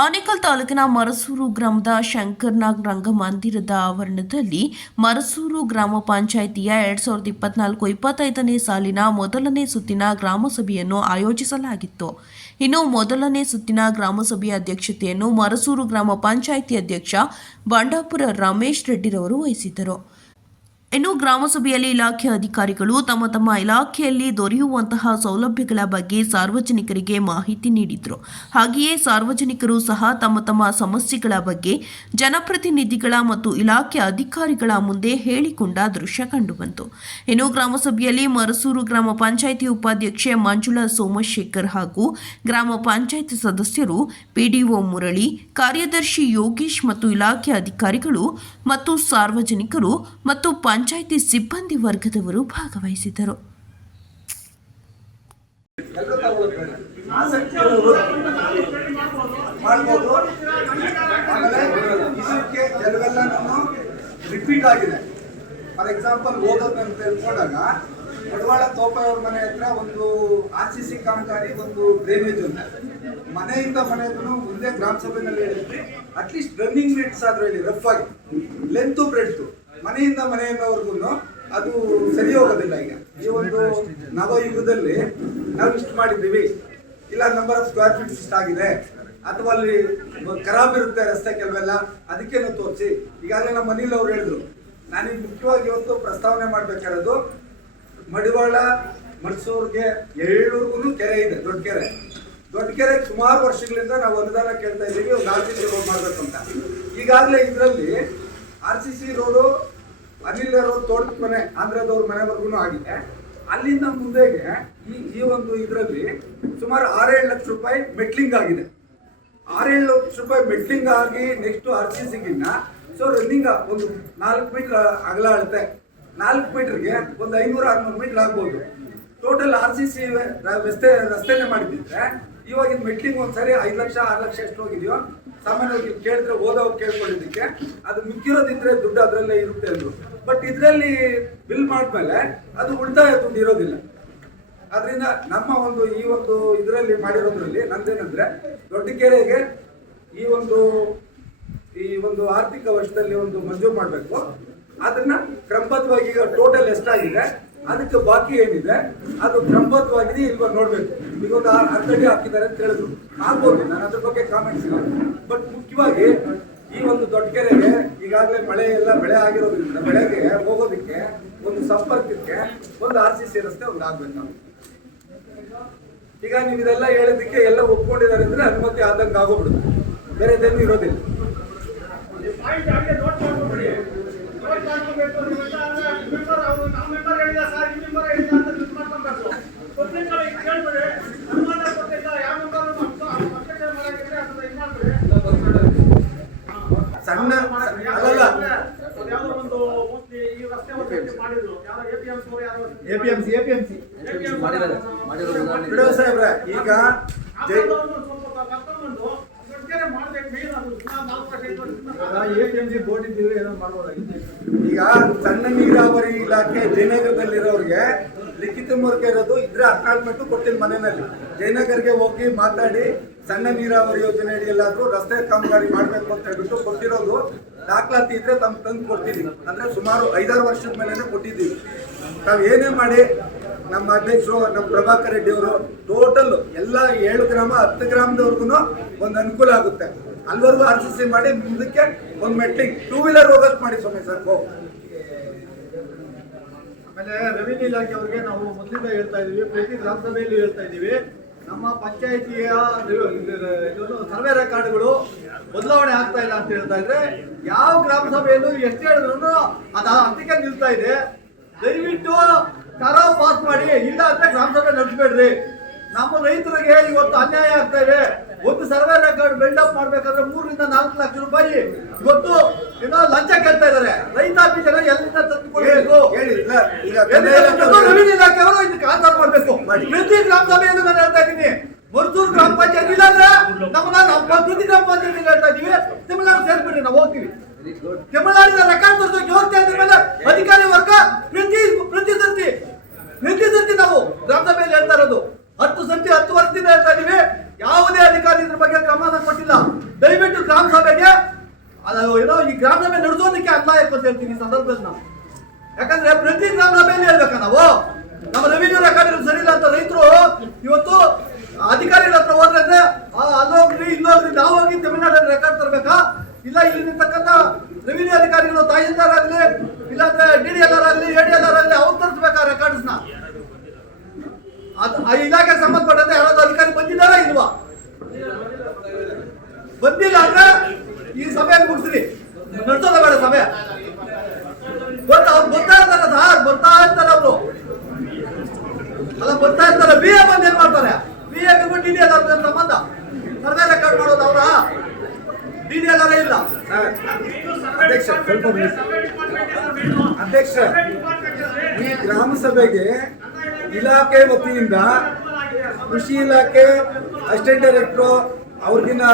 ಆನೇಕಲ್ ತಾಲೂಕಿನ ಮರಸೂರು ಗ್ರಾಮದ ಶಂಕರ್ನಾಗ್ ರಂಗಮಂದಿರದ ಆವರಣದಲ್ಲಿ ಮರಸೂರು ಗ್ರಾಮ ಪಂಚಾಯಿತಿಯ ಎರಡ್ ಸಾವಿರದ ಇಪ್ಪತ್ನಾಲ್ಕು ಇಪ್ಪತ್ತೈದನೇ ಸಾಲಿನ ಮೊದಲನೇ ಸುತ್ತಿನ ಗ್ರಾಮಸಭೆಯನ್ನು ಆಯೋಜಿಸಲಾಗಿತ್ತು. ಇನ್ನು ಮೊದಲನೇ ಸುತ್ತಿನ ಗ್ರಾಮಸಭೆಯ ಅಧ್ಯಕ್ಷತೆಯನ್ನು ಮರಸೂರು ಗ್ರಾಮ ಪಂಚಾಯಿತಿ ಅಧ್ಯಕ್ಷ ಬಂಡಾಪುರ ರಮೇಶ್ ರೆಡ್ಡಿರವರು ವಹಿಸಿದ್ದರು. ಇನ್ನು ಗ್ರಾಮಸಭೆಯಲ್ಲಿ ಇಲಾಖೆ ಅಧಿಕಾರಿಗಳು ತಮ್ಮ ತಮ್ಮ ಇಲಾಖೆಯಲ್ಲಿ ದೊರೆಯುವಂತಹ ಸೌಲಭ್ಯಗಳ ಬಗ್ಗೆ ಸಾರ್ವಜನಿಕರಿಗೆ ಮಾಹಿತಿ ನೀಡಿದರು. ಹಾಗೆಯೇ ಸಾರ್ವಜನಿಕರು ಸಹ ತಮ್ಮ ತಮ್ಮ ಸಮಸ್ಯೆಗಳ ಬಗ್ಗೆ ಜನಪ್ರತಿನಿಧಿಗಳ ಮತ್ತು ಇಲಾಖೆ ಅಧಿಕಾರಿಗಳ ಮುಂದೆ ಹೇಳಿಕೊಂಡ ದೃಶ್ಯ ಕಂಡುಬಂತು. ಇನ್ನು ಗ್ರಾಮಸಭೆಯಲ್ಲಿ ಮರಸೂರು ಗ್ರಾಮ ಪಂಚಾಯಿತಿ ಉಪಾಧ್ಯಕ್ಷೆ ಮಂಜುಳಾ ಸೋಮಶೇಖರ್ ಹಾಗೂ ಗ್ರಾಮ ಪಂಚಾಯಿತಿ ಸದಸ್ಯರು ಪಿಡಿಒ ಮುರಳಿ, ಕಾರ್ಯದರ್ಶಿ ಯೋಗೇಶ್ ಮತ್ತು ಇಲಾಖೆ ಅಧಿಕಾರಿಗಳು ಮತ್ತು ಸಾರ್ವಜನಿಕರು ಮತ್ತು ಸಿಬ್ಬಂದಿ ವರ್ಗದವರು ಕೆಲವೆಲ್ಲನೂ ರಿಪೀಟ್ ಆಗಿದೆ ಫಾರ್ ಎಕ್ಸಾಂಪಲ್ ಅಂತ ತಿಳ್ಕೊಂಡಾಗ ಮಡವಾಳ ತೋಪಯ್ಯವ್ರ ಮನೆ ಹತ್ರ ಒಂದು ಆರ್ ಸಿ ಸಿ ಕಾಮಗಾರಿ ಒಂದು ಡ್ರೈನೇಜ್ ಅಂತ ಮನೆಯಿಂದ ಮನೆಗೂ ಮುಂದೆ ಗ್ರಾಮ ಸಭೆನಲ್ಲಿ ಹೇಳಿದ್ವಿ ಅಟ್ಲೀಸ್ಟ್ ರನ್ನಿಂಗ್ ರೇಟ್ಸ್ ಆದ್ರೂ ಹೇಳಿ ರಫ್ ಆಗಿ. ಲೆಂತು ಬ್ರೆಡ್ತು ಮನೆಯಿಂದ ಮನೆಯಿಂದವರೆಗೂ ಅದು ಸರಿ ಹೋಗೋದಿಲ್ಲ ಈಗ. ಈ ಒಂದು ನವಯುಗದಲ್ಲಿ ನಾವು ಇಷ್ಟು ಮಾಡಿದ್ದೀವಿ. ಇಲ್ಲ ನಂಬರ್ ಆಫ್ ಸ್ಕ್ವೇರ್ ಫೀಟ್ ಇಷ್ಟ ಆಗಿದೆ ಅಥವಾ ಅಲ್ಲಿ ಖರಾಬ್ ಇರುತ್ತೆ ರಸ್ತೆ ಕೆಲವೆಲ್ಲ, ಅದಕ್ಕೇನು ತೋರಿಸಿ. ಈಗಾಗಲೇ ನಮ್ಮ ಮನೇಲಿ ಅವ್ರು ಹೇಳಿದ್ರು, ನಾನೀಗ ಮುಖ್ಯವಾಗಿ ಇವತ್ತು ಪ್ರಸ್ತಾವನೆ ಮಾಡ್ಬೇಕಾಗಿರೋದು, ಮಡಿವಾಳ ಮಡ್ಸೂರ್ಗೆ ಎಳ್ಳೂರ್ಗು ಕೆರೆ ಇದೆ, ದೊಡ್ಡ ಕೆರೆ. ದೊಡ್ಡ ಕೆರೆ ಸುಮಾರು ವರ್ಷಗಳಿಂದ ನಾವು ಅನುದಾನ ಕೇಳ್ತಾ ಇದ್ದೀವಿ ಒಂದು ಆರ್ಥಿಕ ಮಾಡಬೇಕು ಅಂತ ಈಗಾಗಲೇ ಇದರಲ್ಲಿ R C C road Anil road ತೋಟದ ಮನೆ, ಆಂಧ್ರದವ್ರ ಮನೆವರೆಗೂ ಆಗಿದೆ. ಅಲ್ಲಿಂದ ಮುಂದೆಗೆ ಈ ಈ ಒಂದು ಇದರಲ್ಲಿ ಸುಮಾರು ಆರೇಳು ಲಕ್ಷ ರೂಪಾಯಿ ಮೆಟ್ಲಿಂಗ್ ಆಗಿದೆ. ಆರೇಳು ಲಕ್ಷ ರೂಪಾಯಿ ಮೆಟ್ಲಿಂಗ್ ಆಗಿ ನೆಕ್ಸ್ಟ್ ಆರ್ ಸಿ ಸಿಗಿನ್ನ ಸೊ ರನ್ನಿಂಗ್ ಒಂದು ನಾಲ್ಕು ಮೀಟರ್ ಅಗಲ ಅಳತೆ ನಾಲ್ಕು ಮೀಟರ್ಗೆ ಒಂದು ಐನೂರು, ಆರ್ನೂರು ಮೀಟರ್ ಆಗ್ಬೋದು. ಟೋಟಲ್ ಆರ್ ಸಿ ಸಿ ರಸ್ತೆ, ರಸ್ತೆನೇ ಮಾಡಿದ್ರೆ, ಇವಾಗಿನ ಮೆಟ್ಲಿಂಗ್ ಒಂದ್ಸರಿ ಐದು ಲಕ್ಷ, ಆರು ಲಕ್ಷ ಎಷ್ಟು ಹೋಗಿದೆಯೋ ಸಾಮಾನ್ಯವಾಗಿ ಕೇಳಿದ್ರೆ ಓದೋ ಕೇಳ್ಕೊಂಡಿದ್ದಕ್ಕೆ, ಅದು ಮಿಕ್ಕಿರೋದಿದ್ರೆ ದುಡ್ಡು ಅದರಲ್ಲೇ ಇರುತ್ತೆ ಅಂದ್ರು. ಬಟ್ ಇದರಲ್ಲಿ ಬಿಲ್ ಮಾಡಿದ್ಮೇಲೆ ಅದು ಉಳಿತಾಯ ದುಡ್ಡು ಇರೋದಿಲ್ಲ. ಅದರಿಂದ ನಮ್ಮ ಒಂದು ಈ ಒಂದು ಇದರಲ್ಲಿ ಮಾಡಿರೋದ್ರಲ್ಲಿ ನಂದೇನಂದ್ರೆ ದೊಡ್ಡ ಕೆರೆಗೆ ಈ ಒಂದು ಈ ಒಂದು ಆರ್ಥಿಕ ವರ್ಷದಲ್ಲಿ ಒಂದು ಮಂಜೂರು ಮಾಡಬೇಕು. ಅದನ್ನ ಕ್ರಮಬದ್ಧವಾಗಿ ಈಗ ಟೋಟಲ್ ಎಷ್ಟಾಗಿದೆ? ಅದಕ್ಕೆ ಬಾಕಿ ಏನಿದೆ, ಅದು ಕ್ರಮಬದ್ಧವಾಗಿದೆ, ಇಲ್ವಾ ನೋಡ್ಬೇಕು. ಈಗ ಒಂದು ಆ- ಅರ್ಧ ಹಾಕಿದ್ದಾರೆ ಅಂತ ಹೇಳಿದ್ರು. ಆಗ್ಬೋದು, ನಾನು ಅದ್ರ ಬಗ್ಗೆ ಕಾಮೆಂಟ್ಸ್ ಇಲ್ಲ. ಬಟ್ ಮುಖ್ಯವಾಗಿ ಈ ಒಂದು ದೊಡ್ಡ ಕೆರೆಗೆ ಈಗಾಗಲೇ ಮಳೆ ಎಲ್ಲ ಬೆಳೆ ಆಗಿರೋದ್ರಿಂದ, ಬೆಳೆಗೆ ಹೋಗೋದಕ್ಕೆ ಒಂದು ಸಂಪರ್ಕಕ್ಕೆ ಒಂದು ಆರ್ ಸಿ ಸಿ ರಸ್ತೆ ಒಂದು ಆಗ್ಬೇಕು ನಾವು. ಈಗ ನೀವು ಇದೆಲ್ಲ ಹೇಳೋದಕ್ಕೆ ಎಲ್ಲ ಒಪ್ಕೊಂಡಿದ್ದಾರೆ ಅಂದ್ರೆ ಅನುಮತಿ ಆದಂಗೆ ಆಗೋಗ್ಬಿಡುತ್ತೆ. ಬೇರೆದೇನು ಇರೋದಿಲ್ಲ. ಸಣ್ಣ ಅಲ್ಲಲ್ಲ. ಎಪಿಎಂಸಿ ಎಪಿಎಂಸಿ ಮಾಡಿರೋದು ಬಿಡೋ ಸಾಹೇಬ್ರೆ ಈಗ ಜೈ ಸ್ವಲ್ಪ ಕರ್ಕೊಂಡ್ಬಂದು ದೊಡ್ಡ ಮಾಡ್ಬೇಕು ಮೇನ್ ಅದು ಸುಮಾರು ನಾಲ್ಕು ವರ್ಷ ಐದು ವರ್ಷದಿಂದ ಎಪಿಎಂಸಿ ಬೋರ್ಡ್ ಇದ್ದಿದ್ರೆ ಏನೋ ಮಾಡ್ಬೋದಾಗಿತ್ತು ಈಗ ಸಣ್ಣ ನೀರಾವರಿ ಇಲಾಖೆ ಜಯನಗರದಲ್ಲಿರೋರಿಗೆ ಲಿಖಿತ ಮೂಲಕ ಇರೋದು ಇದ್ರೆ ಅಕ್ನಾಲ್ಮೆಂಟ್ ಕೊಟ್ಟಿಲ್ಲ ಮನೆಯಲ್ಲಿ. ಜಯನಗರ್ಗೆ ಹೋಗಿ ಮಾತಾಡಿ, ಸಣ್ಣ ನೀರಾವರಿ ಯೋಜನೆ ಅಡಿಯಲ್ಲಾದ್ರೂ ರಸ್ತೆ ಕಾಮಗಾರಿ ಮಾಡ್ಬೇಕು ಅಂತ ಹೇಳ್ಬಿಟ್ಟು ಕೊಟ್ಟಿರೋದು. ದಾಖಲಾತಿ ಇದ್ರೆ ತಮ್ ತಂದು ಕೊಡ್ತೀನಿ. ಅಂದ್ರೆ ಸುಮಾರು ಐದಾರು ವರ್ಷದ ಮೇಲೆನೆ ಕೊಟ್ಟಿದ್ದೀವಿ. ನಾವು ಏನೇ ಮಾಡಿ, ನಮ್ಮ ಅಧ್ಯಕ್ಷರು, ನಮ್ಮ ಪ್ರಭಾಕರ್ ರೆಡ್ಡಿ ಅವರು ಟೋಟಲ್ ಎಲ್ಲ ಏಳು ಗ್ರಾಮ, ಹತ್ತು ಗ್ರಾಮದವ್ರಿಗೂ ಒಂದು ಅನುಕೂಲ ಆಗುತ್ತೆ. ಅಲ್ಲಿವರೆಗೂ ಆರ್ ಸಿ ಸಿ ಮಾಡಿ ಮುಂದಕ್ಕೆ ಒಂದು ಮೆಟ್ಲಿಂಗ್ ಟೂ ವೀಲರ್ ಹೋಗಕ್ ಮಾಡಿ ಸ್ವಾಮಿ ಸಾಕು ಆಮೇಲೆ ರೆವಿನ್ಯೂ ಇಲಾಖೆ ಅವರಿಗೆ ನಾವು ಮೊದಲಿಂದ ಹೇಳ್ತಾ ಇದೀವಿ, ಪ್ರತಿ ಗ್ರಾಮ ಸಭೆಯಲ್ಲಿ ಹೇಳ್ತಾ ಇದೀವಿ. ನಮ್ಮ ಪಂಚಾಯಿತಿಯ ಸರ್ವೆ ರೆಕಾರ್ಡ್ಗಳು ಬದಲಾವಣೆ ಆಗ್ತಾ ಇಲ್ಲ ಅಂತ ಹೇಳ್ತಾ ಇದ್ರೆ ಯಾವ ಗ್ರಾಮ ಸಭೆಯಲ್ಲೂ ಎಷ್ಟು ಹೇಳಿದ್ರು ಅದ ಅಂತಿಕೆ ನಿಲ್ತಾ ಇದೆ. ದಯವಿಟ್ಟು ಕರಾವು ಪಾಸ್ ಮಾಡಿ ಇಲ್ಲ ಅಂದ್ರೆ ಗ್ರಾಮ ಸಭೆ ನಡೆಸಬೇಡ್ರಿ. ನಮ್ಮ ರೈತರಿಗೆ ಇವತ್ತು ಅನ್ಯಾಯ ಆಗ್ತಾ ಇದೆ. ಒಂದು ಸರ್ವೆ ರೆಕಾರ್ಡ್ ಬಿಲ್ಡಪ್ ಮಾಡ್ಬೇಕಾದ್ರೆ ಮೂರರಿಂದ ನಾಲ್ಕು ಲಕ್ಷ ರೂಪಾಯಿ. ಇವತ್ತು ಏನೋ ಲಂಚ ಕೇಳ್ತಾ ಇದಾರೆ ರೈತಾಪಿ ಜನ ಎಲ್ಲಿಂದ ತಂದುಕೊಳ್ಬೇಕು ಇದಕ್ಕೆ ಆಧಾರ ಮಾಡ್ಬೇಕು. ಮಾಡಿ. ಪ್ರತಿ ಗ್ರಾಮ ಸಭೆಯನ್ನು ನಾನು ಹೇಳ್ತಾ ಇದ್ದೀನಿ ಮರ್ಜೂರ್ ಗ್ರಾಮ ಪಂಚಾಯತ್ ಇಲ್ಲ ಅಂದ್ರೆ ನಮ್ಮನ್ನ ನಮ್ಮ ಪ್ರತಿ ಗ್ರಾಮ ಪಂಚಾಯತ್ ಹೇಳ್ತಾ ಇದೀವಿ ತಮಿಳ್ನಾಡು ಸೇರ್ಬಿಡಿ ನಾವು ಹೋಗ್ತೀವಿ. ತಮಿಳ್ನಾಡಿನ ರೆಕಾರ್ಡ್ ತೋರಿಸೋಕೆ ಹೋಗ್ತಾ ಇದ್ರ ಮೇಲೆ ಅಧಿಕಾರಿ ವರ್ಗ ಪ್ರತಿ ಪ್ರತಿ ಸರ್ತಿ ಪ್ರತಿ ಸರ್ತಿ ನಾವು ಗ್ರಾಮ ಸಭೆಯಲ್ಲಿ ಹೇಳ್ತಾ ಇರೋದು. ಹತ್ತು ಸರ್ತಿ ಹತ್ತು ವರ್ಷದಿಂದ ಹೇಳ್ತಾ ಇದೀವಿ ಯಾವುದೇ ಅಧಿಕಾರಿ ಇದ್ರ ಬಗ್ಗೆ ಗಮನ ಕೊಟ್ಟಿಲ್ಲ. ದಯವಿಟ್ಟು ಗ್ರಾಮ ಸಭೆಗೆ ಏನೋ ಈ ಗ್ರಾಮ ಸಭೆ ನಡೆಸೋದಕ್ಕೆ ಅನ್ಯಾಯ ಅಂತ ಹೇಳ್ತೀನಿ ಈ ಸಂದರ್ಭದಲ್ಲಿ ನಾವು ಯಾಕಂದ್ರೆ ಪ್ರತಿ ಗ್ರಾಮ ಸಭೆಯಲ್ಲಿ ಹೇಳ್ಬೇಕ ನಾವು. ನಮ್ಮ ರೆವಿನ್ಯೂ ರೆಕಾರ್ಡ್ ಸರಿ ಇಲ್ಲ ಅಂತ ರೈತರು ಇವತ್ತು ಅಧಿಕಾರಿಗಳ ಹತ್ರ ಹೋದ್ರೆ ಅಲ್ಲೋಗ್ರಿ, ಇಲ್ಲೋಗ್ರಿ, ನಾವು ಹೋಗಿ ತಮಿಳ್ನಾಡಲ್ಲಿ ರೆಕಾರ್ಡ್ ತರಬೇಕಾ? ಇಲ್ಲ ಇಲ್ಲಿ ನಿಂತಕ್ಕಂಥ ರೆವಿನ್ಯೂ ಅಧಿಕಾರಿಗಳು ತಹಸೀಲ್ದಾರ್ ಆಗಲಿ ಇಲ್ಲಾಂದ್ರೆ ಡಿ ಡಿ ಎಲ್ ಆರ್ ಆಗಲಿ ಎ ಡಿ ಎಲ್ ಆರ್ ಆಗಲಿ ಅವ್ರು ತರಿಸ್ಬೇಕಾ ರೆಕಾರ್ಡ್ಸ್ನ ಆ ಇಲಾಖೆ ಸಂಬಂಧಪಟ್ಟಂತೆ ಯಾರಾದ್ರೂ ಅಧಿಕಾರಿ ಬಂದಿದ್ದಾರಾ ಇಲ್ವಾ ಬಂದಿಲ್ಲ ಅಂದ್ರೆ ಈ ಸಭೆ ಮುಗಿಸ್ರಿ ನಡ್ಸೋದ ಬೇಡ ಸಭೆ ಗೊತ್ತಾ ಅವ್ರು ಬರ್ತಾ ಇರ್ತಾರ ಸಾರ್ ಬರ್ತಾ ಇರ್ತಾರೆ ಅವರು ಅಲ್ಲ ಬರ್ತಾ ಇರ್ತಾರೆ ಬಿ ಎ ಬಂದು ಏನ್ ಮಾಡ್ತಾರೆ B A D D L ಸಂಬಂಧ ಸರ್ವೆ ರೆಕಾರ್ಡ್ ಮಾಡೋದು ಅವರ ಡಿ ಡಿ ಎಲ್ ಇಲ್ಲ ಅಧ್ಯಕ್ಷ. ಅಧ್ಯಕ್ಷ ಈ ಗ್ರಾಮ ಸಭೆಗೆ ಇಲಾಖೆ ವತಿಯಿಂದ ಕೃಷಿ ಇಲಾಖೆ assistant director, ಅವ್ರಿಗಿನ್ನ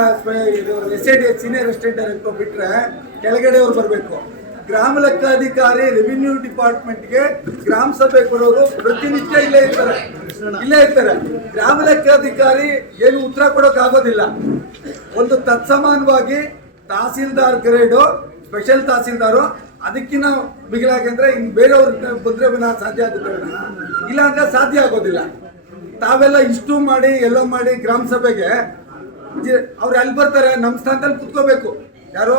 S I D senior assistant director ಬಿಟ್ರೆ ಕೆಳಗಡೆ ಅವ್ರು ಬರಬೇಕು. ಗ್ರಾಮ ಲೆಕ್ಕಾಧಿಕಾರಿ ರೆವಿನ್ಯೂ ಡಿಪಾರ್ಟ್ಮೆಂಟ್ಗೆ ಗ್ರಾಮ ಸಭೆಗೆ ಬರೋರು ಪ್ರತಿನಿತ್ಯ ಇಲ್ಲೇ ಇರ್ತಾರೆ. ಇಲ್ಲೇ ಇರ್ತಾರೆ. ಗ್ರಾಮ ಲೆಕ್ಕಾಧಿಕಾರಿ ಏನು ಉತ್ತರ ಕೊಡೋಕ್ಕಾಗೋದಿಲ್ಲ ಒಂದು ತತ್ಸಮಾನವಾಗಿ ತಹಸೀಲ್ದಾರ್ ಗ್ರೇಡು, ಸ್ಪೆಷಲ್ ತಹಸೀಲ್ದಾರು ಅದಕ್ಕಿಂತ ಮಿಗಿಲಾಗಿ ಅಂದ್ರೆ ಇನ್ನು ಬೇರೆಯವ್ರ ಬಂದರೆ ವಿನ ಸಾಧ್ಯ ಆಗುತ್ತೆ ವಿನ. ಇಲ್ಲ ಅಂದ್ರೆ ಸಾಧ್ಯ ಆಗೋದಿಲ್ಲ. ತಾವೆಲ್ಲ ಇಷ್ಟು ಮಾಡಿ, ಎಲ್ಲ ಮಾಡಿ ಗ್ರಾಮ ಸಭೆಗೆ ಅವ್ರು ಅಲ್ಲಿ ಬರ್ತಾರೆ? ನಮ್ಮ ಸ್ಥಾನದಲ್ಲಿ ಕುತ್ಕೋಬೇಕು. ಯಾರೋ?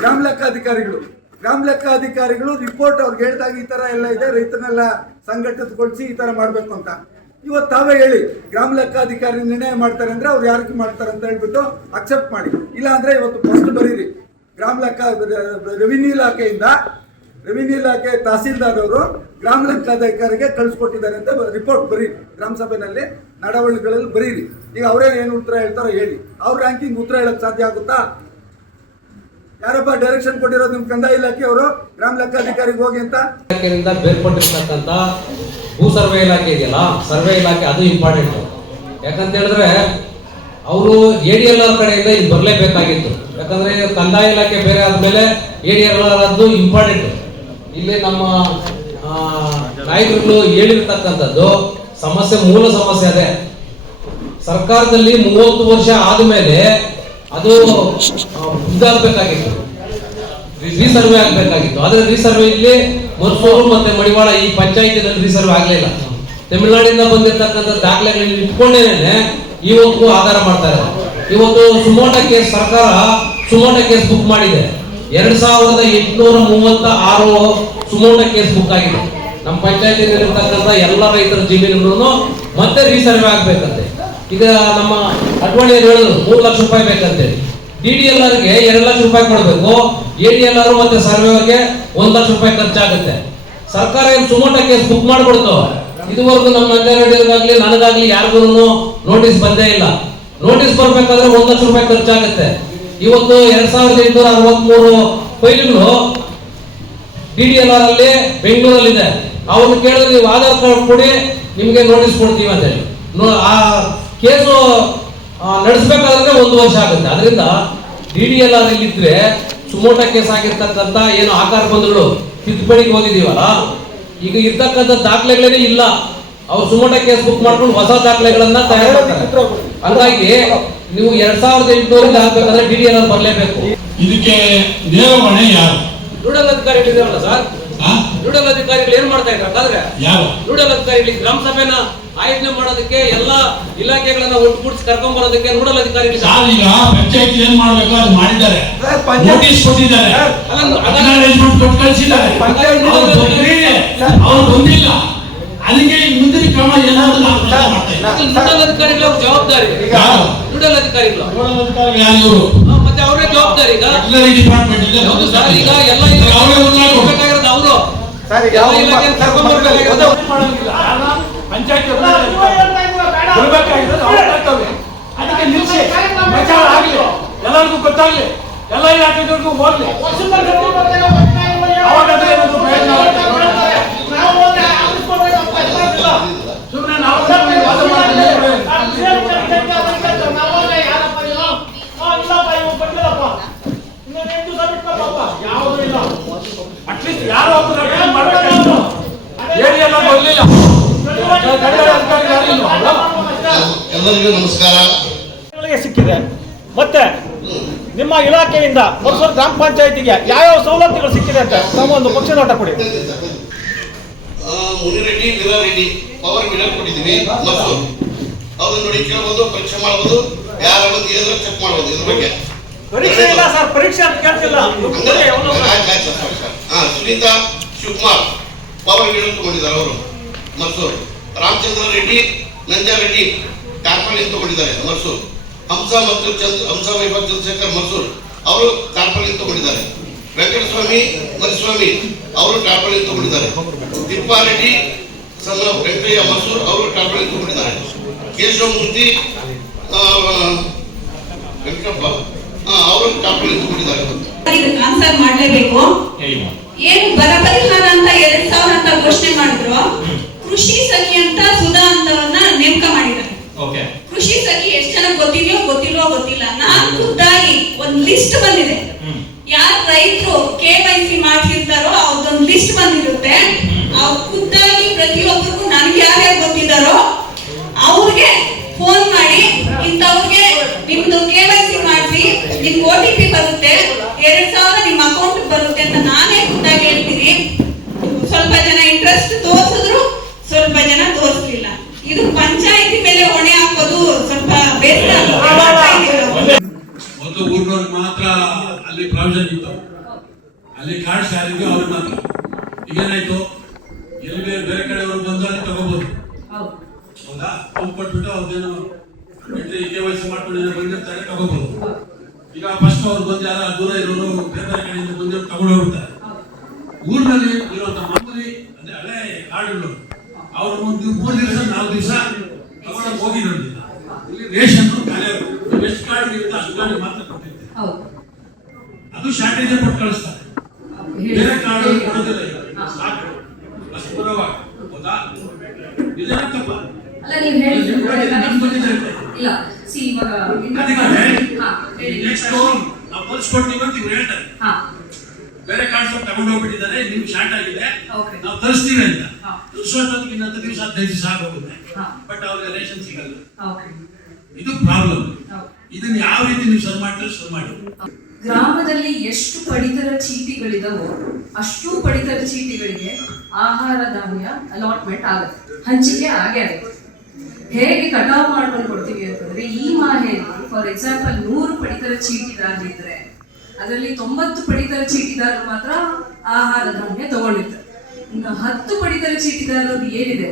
ಗ್ರಾಮ ಲೆಕ್ಕಾಧಿಕಾರಿಗಳು. ಗ್ರಾಮ ಲೆಕ್ಕಾಧಿಕಾರಿಗಳು ರಿಪೋರ್ಟ್ ಅವ್ರಿಗೆ ಹೇಳಿದಾಗ ಈ ತರ ಎಲ್ಲ ಇದೆ ರೈತರನ್ನೆಲ್ಲ ಸಂಘಟಿತಗೊಳಿಸಿ ಈ ತರ ಮಾಡಬೇಕು ಅಂತ. ಇವತ್ತು ತಾವೇ ಹೇಳಿ, ಗ್ರಾಮ ಲೆಕ್ಕಾಧಿಕಾರಿ ನಿರ್ಣಯ ಮಾಡ್ತಾರೆ ಅಂದ್ರೆ ಅವ್ರು ಯಾರಿಗೆ ಮಾಡ್ತಾರೆ ಅಂತ ಹೇಳ್ಬಿಟ್ಟು ಅಕ್ಸೆಪ್ಟ್ ಮಾಡಿ. ಇಲ್ಲ ಅಂದ್ರೆ ಇವತ್ತು ಫಸ್ಟ್ ಬರೀರಿ. ಗ್ರಾಮ ಲೆಕ್ಕ ರೆವಿನ್ಯೂ ಇಲಾಖೆಯಿಂದ ರೆವಿನ್ಯೂ ಇಲಾಖೆ ತಹಸೀಲ್ದಾರ್ ಅವರು ಗ್ರಾಮ ಲೆಕ್ಕಾಧಿಕಾರಿಗೆ ಕಳಿಸ್ಕೊಟ್ಟಿದ್ದಾರೆ ಅಂತ ರಿಪೋರ್ಟ್ ಬರೀರಿ. ಗ್ರಾಮ ಸಭೆಯಲ್ಲಿ ನಡವಳಿಕೆಗಳಲ್ಲಿ ಬರೀರಿ. ಈಗ ಅವರೇನು ಏನು ಉತ್ತರ ಹೇಳ್ತಾರೋ ಹೇಳಿ. ಅವ್ರ ರ್ಯಾಂಕಿಂಗ್ ಉತ್ತರ ಹೇಳಕ್ಕೆ ಸಾಧ್ಯ ಆಗುತ್ತಾ? ಯಾರಪ್ಪ ಡೈರೆಕ್ಷನ್ ಕೊಟ್ಟಿರೋದು ನಿಮ್ಮ ಕಂದಾಯ ಇಲಾಖೆ ಅವರು ಗ್ರಾಮ ಲೆಕ್ಕಾಧಿಕಾರಿಗೆ ಹೋಗಿ ಅಂತ? ಇಲಾಖೆಯಿಂದ ಬೇರ್ಪಟ್ಟಿರ್ತಕ್ಕಂಥ ಭೂ ಸರ್ವೆ ಇಲಾಖೆ ಇದೆಯಲ್ಲ, ಸರ್ವೆ ಇಲಾಖೆ ಅದು ಇಂಪಾರ್ಟೆಂಟ್ ಯಾಕಂತ ಹೇಳಿದ್ರೆ, ಅವರು ಎ ಡಿ ಎಲ್ ಆರ್ ಕಡೆಯಿಂದ ಇಲ್ಲಿ ಬರಲೇಬೇಕಾಗಿತ್ತು. ಯಾಕಂದ್ರೆ ಕಂದಾಯ ಇಲಾಖೆ ಬೇರೆ ಆದ್ಮೇಲೆ ಅದು ಇಂಪಾರ್ಟೆಂಟ್ ಇಲ್ಲಿ ನಮ್ಮ ನಾಯಕರುಗಳು ಹೇಳಿರ್ತಕ್ಕಂಥದ್ದು, ಸಮಸ್ಯೆ ಮೂಲ ಸಮಸ್ಯೆ ಅದೇ. ಸರ್ಕಾರದಲ್ಲಿ ಮೂವತ್ತು ವರ್ಷ ಆದ್ಮೇಲೆ ಅದು ಇದಾಗಬೇಕಾಗಿತ್ತು. ರೀಸರ್ವೆ ಆಗ್ಬೇಕಾಗಿತ್ತು. ಆದ್ರೆ ರೀಸರ್ವೆ ಇಲ್ಲಿ ಮರ್ಸೂರು ಮತ್ತೆ ಮಡಿವಾಳ ಈ ಪಂಚಾಯತಿನಲ್ಲಿ ರೀಸರ್ವೆ ಆಗ್ಲಿಲ್ಲ. ತಮಿಳುನಾಡಿಂದ ಬಂದಿರತಕ್ಕಂಥ ದಾಖಲೆಗಳನ್ನ ಇಟ್ಕೊಂಡೇನೆ ಇವತ್ತು ಆಧಾರ ಮಾಡ್ತಾರೆ ಇವತ್ತು ಸುಮೋಟಕ್ಕೆ ಸರ್ಕಾರ ಸುಮೋಟ ಕೇಸ್ ಬುಕ್ ಮಾಡಿದೆ. ಎರಡ್ ಸಾವಿರದ ಎಂಟುನೂರ ಮೂವತ್ತ ಆರು ಸುಮೋಟ ಕೇಸ್ ಬುಕ್ ಆಗಿದೆ. ನಮ್ಮ ಪಂಚಾಯತಿನಲ್ಲಿರ್ತಕ್ಕಂಥ ಎಲ್ಲ ರೈತರ ಜಮೀನುಗಳನ್ನು ಮತ್ತೆ ರೀಸರ್ವೆ ಆಗ್ಬೇಕಂತೆ. ಈಗ ನಮ್ಮ ಅಡ್ವಾಣಿಯರು ಹೇಳಿದ್ರು, ಮೂರು ಲಕ್ಷ ರೂಪಾಯಿ ಬೇಕಂತೇಳಿ ಡಿ ಡಿ ಎಲ್ ಆರ್ಗೆ ಎರಡು ಲಕ್ಷ ರೂಪಾಯಿ ಕೊಡಬೇಕು. ಎ ಡಿ ಎಲ್ ಆರ್ ಮತ್ತೆ ಸರ್ವೆಗೆ ಒಂದು ಲಕ್ಷ ರೂಪಾಯಿ ಖರ್ಚಾಗುತ್ತೆ. ಸರ್ಕಾರ ಏನು ಸುಮೋಟ ಕೇಸ್ ಬುಕ್ ಮಾಡ್ಬಿಡ್ತು ಇದುವರೆಗೂ ನಮ್ಮ ನಂಜನಹಳ್ಳಿಗಾಗ್ಲಿ ನನಗಾಗ್ಲಿ ಯಾರಿಗೂ ನೋಟಿಸ್ ಬಂದೇ ಇಲ್ಲ. ನೋಟಿಸ್ ಬರ್ಬೇಕಾದ್ರೆ ಒಂದು ಲಕ್ಷ ರೂಪಾಯಿ ಖರ್ಚಾಗುತ್ತೆ. ಇವತ್ತು ಎರಡ್ ಸಾವಿರದ ಎಂಟುನೂರ ಅರವತ್ಮೂರು ಫೈಲ್ಗಳು ಡಿ ಡಿ ಎಲ್ ಆರ್ ಅಲ್ಲಿ ಬೆಂಗಳೂರಲ್ಲಿ ಇದೆ ಅವ್ರನ್ನ ಕೇಳಿದ್ರೆ ನೀವು ಆಧಾರ್ ಕಾರ್ಡ್ ಕೊಡಿ, ನಿಮಗೆ ನೋಟಿಸ್ ಕೊಡ್ತೀವಿ ಅಂತ ಹೇಳಿ ಆ ಕೇಸು ನಡೆಸಬೇಕಾದ್ರೆ ಒಂದು ವರ್ಷ ಆಗುತ್ತೆ. ಅದರಿಂದ ಡಿ ಡಿ ಎಲ್ ಆರ್ ಇದ್ರೆ ಸುಮೋಟ ಕೇಸ್ ಆಗಿರ್ತಕ್ಕಂಥ ಏನು ಆಕಾರ ಬಂಧುಗಳು ತಿದ್ದುಪಡಿಗೆ ಹೋಗಿದ್ದೀವಲ್ಲ, ಈಗ ಇರ್ತಕ್ಕಂಥ ದಾಖಲೆಗಳೇ ಇಲ್ಲ. ಅವ್ರು ಸುಮೋಟ ಕೇಸ್ ಬುಕ್ ಮಾಡ್ಕೊಂಡು ಹೊಸ ದಾಖಲೆಗಳನ್ನ ತಯಾರು ಹಂಗಾಗಿ ನೀವು ಎರಡ್ ಸಾವಿರದ ಎಂಟುನೂರಿಂದ ಹಾಕ್ಬೇಕಂದ್ರೆ ಡಿ ಡಿ ಎಲ್ ಆರ್ ಬರಲೇಬೇಕು. ಇದಕ್ಕೆ ನೇರವಾಣೆ ಯಾರು? ರೂಡಲ್ ಅಧಿಕಾರಿಗಳಿದಾರಲ್ಲ ಸರ್? ಆ? ರೂಡಲ್ ಅಧಿಕಾರಿಗಳು ಏನ್ ಮಾಡ್ತಾ ಇದ್ದಾರೆ ಹಾಗಾದ್ರೆ ಯಾರು? ರೂಡಲ್ ಅಧಿಕಾರಿಗಳಿಗೆ ಗ್ರಾಮ ಸಭೆನ ಆಯೋಜನೆ ಮಾಡೋದಕ್ಕೆ ಎಲ್ಲ ಇಲಾಖೆಗಳನ್ನ ಒಟ್ಟುಗೂಡಿಸಿ ಕರ್ಕೊಂಡ್ ಬರೋದಕ್ಕೆ ರೂಡಲ್ ಅಧಿಕಾರಿಗಳು ಸರ್ ಈಗ ಪಂಚಾಯತ್ ಏನ್ ಮಾಡ್ಬೇಕು ಅದು ಮಾಡಿದ್ದಾರೆ. ಸರ್, ನೋಟಿಸ್ ಕೊಟ್ಟಿದ್ದಾರೆ. ಅಕ್ನಾಲೇಜ್ಮೆಂಟ್ ಕೊಟ್ಟು ಕಳಿಸಿದ್ದಾರೆ. ಪಂಚಾಯ್ತಿ- ಅವ್ರು ಬಂದಿಲ್ಲ. ಈಗ ಮುಂದಿನ ಕ್ರಮ ಏನಾದ್ರು ನಾವು ಪ್ರಚಾರ ಮಾಡ್ತಾ ಅಧಿಕಾರಿಗಳು ಅವ್ರ ಜವಾಬ್ದಾರಿ. ಯಾರು? ರೂಡಲ್ ಅಧಿಕಾರಿಗಳು ನೋಡಲ್ ಅಧಿಕಾರಿ ಯಾರು? ಇವರು? ಆ, ಮತ್ತೆ ಅವರೇ ಜವಾಬ್ದಾರಿ ಈಗ? ವೆಟರ್ನರಿ ಡಿಪಾರ್ಟ್ಮೆಂಟ್ ಇಂದ ಹೌದು ಸರ್ ಈಗ ಎಲ್ಲ ಅವರೇ ಉತ್ತರ ಕೊಡ್ಬೇಕು. ಬೇಕಾಗಿರೋದು ಅವರು. ಸರ್, ಯಾವ ಕರ್ಕೊಂಡ್ ಬರ್ಬೇಕಾಗಿರೋದು ಬರ್ಬೇಕಾಗಿರೋದು ಅವ್ರ ಕರ್ತವ್ಯ ಅದಕ್ಕೆ ನಿಲ್ಲಿಸಿ ಪ್ರಚಾರ ಆಗಲಿ. ಎಲ್ಲರಿಗೂ ಗೊತ್ತಾಗ್ಲಿ. ಎಲ್ಲ ಇಲಾಖೆ ಹೋಗ್ಲಿ. ಅವಾಗ ಅದು ಏನಾದ್ರು ಪ್ರಯೋಜನ ಆಗುತ್ತೆ. ಮಾಡ್ತಾರೆ. ನಾವು ಹೋಗಿ ಆರಿಸ್ಕೊಳ್ಬೇಕು ಅಂತ ಇಲ್ಲ. ಸುಮ್ಮನೆ ನಾವು ವಾದ ಮಾಡಿದ್ರೆ ನಾನು ಸೇರಿ ಚರ್ಚೆಗೆ ಅದಕ್ಕೆ ನಾವು ಹೋಗಿ ಯಾರಪ್ಪ ನೀವು? ಆ, ಇಲ್ಲಪ್ಪ, ಇವ್ನು ಬಂದಿಲ್ಲಪ್ಪ. ಇನ್ನೊಂದು ಎಂಟು ದಿವಸ ಬಿಟ್ಕೊಳಪ್ಪ. ಯಾವುದೂ ಇಲ್ಲ. ಅಟ್ಲೀಸ್ಟ್ ಯಾರೋ ಏಡಿ ಎಲ್ಲ ಬರ್ಲಿಲ್ಲ? ಎಲ್ಲರಿಗೂ ನಮಸ್ಕಾರ. ಸಿಕ್ಕಿದೆ. ಮತ್ತೆ ನಿಮ್ಮ ಇಲಾಖೆಯಿಂದ ಮೈಸೂರು ಗ್ರಾಮ ಪಂಚಾಯತಿಗೆ ಯಾವ್ಯಾವ ಸವಲತ್ತುಗಳು ಸಿಕ್ಕಿದೆ ಅಂತ ನಮ್ಮ ಒಂದು ಪಕ್ಷ ನೋಟ ಕೊಡಿ. ಮುನಿರೆಡ್ಡಿ ವೀರಾರೆಡ್ಡಿ ಪವರ್ ಮೀಟರ್ ಕೊಟ್ಟಿದ್ದೀವಿ ಮಸೂರ್. ಅವ್ರನ್ನ ನೋಡಿ ಕೇಳ್ಬೋದು ಪರೀಕ್ಷೆ ಮಾಡ್ಬೋದು. ಯಾರ ಬಂದು ಏನಾದ್ರು ಚೆಕ್ ಮಾಡ್ಬೋದು ಇದ್ರ ಬಗ್ಗೆ. ಪರೀಕ್ಷೆ ಇಲ್ಲ ಸರ್ ಪರೀಕ್ಷೆ ಅಂತ ಕೇಳ್ತಿಲ್ಲ. ಸುನೀತಾ ಶಿವಕುಮಾರ್ ಪವರ್ ಮಿಡಲ್ ತಗೊಂಡಿದ್ದಾರೆ ಅವರು. ಮಸೂರ್ ರಾಮಚಂದ್ರ ರೆಡ್ಡಿ ನಂಜಾರೆಡ್ಡಿ ಕಾರ್ಪೊರೇಟ್ ತಗೊಂಡಿದ್ದಾರೆ ಮಸೂರ್ ಹಂಸ ಮತ್ತು ಚಂದ್ರ ಹಂಸ ವೈಭವ್ ಚಂದ್ರಶೇಖರ್ ಮಸೂರ್ ಅವರು ಕಾರ್ಪೊರೇಟ್ ತಗೊಂಡಿದ್ದಾರೆ ವೆಂಕಟಸ್ವಾಮಿ ಮರಿಸ್ವಾಮಿ ಅವರು ಟಾರ್ಪಾಲಿನ್ ತಗೊಂಡಿದ್ದಾರೆ ತಿಪ್ಪಾರೆಡ್ಡಿ ಸಣ್ಣ ವೆಂಕಯ್ಯ ಮಸೂರ್ ಅವರು ಟಾರ್ಪಲ್ ತಗೊಂಡಿದ್ದಾರೆ ಕೇಶವಮೂರ್ತಿ ಆ, ವೆಂಕಟಪ್ಪ ಆ, ಅವರು ತಗೊಂಡಿದ್ದಾರೆ ಇದಕ್ಕೆ ಆನ್ಸರ್ ಮಾಡಲೇಬೇಕು. ಏನು ಬರ ಪರಿಹಾರ ಅಂತ ಎರಡ್ ಸಾವಿರ ಅಂತ ಘೋಷಣೆ ಮಾಡಿದ್ರು. ಕೃಷಿ ಸಖಿ ಅಂತ ಸುಧಾ ಅಂತವನ್ನ ನೇಮಕ ಮಾಡಿದ್ದಾರೆ. ಓಕೆ. ಕೃಷಿ ಸಖಿ ಎಷ್ಟ್ ಜನ ಗೊತ್ತಿದೆಯೋ ಗೊತ್ತಿಲ್ವೋ ಗೊತ್ತಿಲ್ಲ. ನಾನ್ ಖುದ್ದಾಗಿ ಒಂದ್ ಲಿಸ್ಟ್ ಬಂದಿದೆ. ಯಾರು ರೈತರು ಕೆ ವೈ ಸಿ ಮಾಡ್ತಿರ್ತಾರೋ ಅವ್ರದೊಂದು ಲಿಸ್ಟ್ ಬಂದಿರುತ್ತೆ. ಅವ್ರು ಖುದ್ದಾಗಿ ಪ್ರತಿಯೊಬ್ಬರಿಗೂ ನನ್ಗೆ ಯಾರ್ಯಾರು ಗೊತ್ತಿದ್ದಾರೋ ಅವ್ರಿಗೆ ಫೋನ್ ಮಾಡಿ ಇಂಥವ್ರಿಗೆ ನಿಮ್ದು ಕೆ ವೈ ಸಿ ಮಾಡಿಸಿ ನಿಮ್ಗೆ ಓ ಟಿ ಪಿ ಬರುತ್ತೆ ಎರಡ್ ಸಾವಿರ ನಿಮ್ಮ ಅಕೌಂಟ್ ಬರುತ್ತೆ ಅಂತ ನಾನೇ ಖುದ್ದಾಗಿ ಹೇಳ್ತೀನಿ ಸ್ವಲ್ಪ ಜನ ಇಂಟ್ರೆಸ್ಟ್ ತೋರಿಸಿದ್ರು ಸ್ವಲ್ಪ ಜನ ತೋರಿಸ್ಲಿಲ್ಲ ಇದು ಪಂಚಾಯತಿ ಮೇಲೆ ಹೊಣೆ ಹಾಕೋದು ಸ್ವಲ್ಪ ಬೇಸರ ಆಗ್ತಾ ಇದೆ. ಒಂದು ಊರಿನವ್ರಿಗೆ ಮಾತ್ರ ಅಲ್ಲಿ ಪ್ರಾವಿಷನ್ ಇತ್ತು ಅಲ್ಲಿ ಕಾರ್ಡ್ ಶಾರಿಗೆ ಅವ್ರಿಗೆ ಮಾತ್ರ ಈಗೇನಾಯ್ತು ಎಲ್ಲಿ ಬೇರೆ ಬೇರೆ ಕಡೆಯವರು ಬಂದು ಅಲ್ಲಿ ತಗೋಬಹುದು ಹೌದಾ ಅವ್ರು ಕೊಟ್ಬಿಟ್ಟು ಅವ್ರದ್ದೇನು ಕೆ ವೈ ಸಿ ಮಾಡ್ಕೊಂಡು ಬಂದಿರ್ತಾರೆ ತಗೋಬಹುದು ಈಗ ಫಸ್ಟ್ ಅವ್ರು ಬಂದು ಯಾರ ದೂರ ಇರೋರು ಬೇರೆ ಬೇರೆ ಕಡೆಯಿಂದ ಬಂದು ತಗೊಂಡು ಹೋಗ್ಬಿಡ್ತಾರೆ ಊರಿನಲ್ಲಿ ಇರುವಂತ ಮಾಮೂಲಿ ಅಂದ್ರೆ ಹಳೆ ಕಾರ್ಡ್ಗಳು ಅವ್ರು ಒಂದು ಮೂರು ದಿವಸ ನಾಲ್ಕು ದಿವಸ ತಗೊಂಡೋಗಿ ಹೋಗಿರೋದಿಲ್ಲ ಇಲ್ಲಿ ರೇಷನ್ ಖಾಲಿ ಎಷ್ಟು ಕಾರ್ಡ್ ಇರುತ್ತೆ ಅಷ್ಟು ಕಾರ್ಡ್ ಮಾತ್ರ ಕೊಟ್ಟಿರ್ತಾರೆ ಅದು ಶಾರ್ಟೇಜ್ ಕೊಟ್ಟು ಕಳಿಸ್ತಾರೆ. ಬೇರೆ ಕಾರ್ಡ್ ಕೊಡೋದಿಲ್ಲ ಈಗ. ಸಾಕು. ಅಷ್ಟು ಪೂರವಾಗಿ ಹೌದಾ? ನಿಜ ತಪ್ಪ. ಅಲ್ಲ ನೀವು ಹೇಳಿದ್ದು ನಿಮ್ ಕಡೆ- ನಮ್ ಕಡೆ ಇರುತ್ತೆ. ಇಲ್ಲ. ಸಿ ಇವಾಗ ಅದಕ್ಕೆ ಹಾ ಹೇಳಿ. ನೆಕ್ಸ್ಟ್ ನಾವು ಕಳ್ಸ್ಕೊಡ್ತೀವಿ ಅಂತ ಇವ್ರು ಹೇಳ್ತಾರೆ. ಹಾ. ಬೇರೆ ಕಾರ್ಡ್ ಸ್ವಲ್ಪ ತಗೊಂಡು ಹೋಗ್ಬಿಟ್ಟಿದ್ದಾರೆ. ಶಾರ್ಟ್ ಆಗಿದೆ. ನಾವು ತರಿಸ್ತೀವಿ ಅಂತ. ಇನ್ನೊಂದು ದಿವಸ ಹದಿನೈದು ದಿವಸ ಆಗೋಗುತ್ತೆ. ಬಟ್ ಅವ್ರಿಗೆ ರೇಷನ್ ಸಿಗಲ್ಲ. ಇದು ಪ್ರಾಬ್ಲಮ್. ಇದನ್ನ ಯಾವ ರೀತಿ ನೀವು ಸರ್ ಮಾಡ್ತಾರೆ ಸರ್ ಮಾಡಿ ಗ್ರಾಮದಲ್ಲಿ ಎಷ್ಟು ಪಡಿತರ ಚೀಟಿಗಳಿದಾವೋ, ಅಷ್ಟು ಪಡಿತರ ಚೀಟಿಗಳಿಗೆ ಆಹಾರ ಧಾನ್ಯ ಅಲಾಟ್ಮೆಂಟ್ ಆಗುತ್ತೆ. ಹಂಚಿಕೆ ಆಗೇ ಆಗುತ್ತೆ. ಹೇಗೆ ಕಟಾವು ಮಾಡ್ಕೊಂಡು ಕೊಡ್ತೀವಿ ಅಂತಂದ್ರೆ, ಈ ಮಾಹೆಯಲ್ಲಿ ಫಾರ್ ಎಕ್ಸಾಂಪಲ್ ನೂರು ಪಡಿತರ ಚೀಟಿದಾರರಿದ್ರೆ ಅದರಲ್ಲಿ ತೊಂಬತ್ತು ಪಡಿತರ ಚೀಟಿದಾರರು ಮಾತ್ರ ಆಹಾರ ಧಾನ್ಯ ತಗೊಂಡಿರ್ತಾರೆ ಇನ್ನು ಹತ್ತು ಪಡಿತರ ಚೀಟಿದಾರರು ಏನಿದೆ?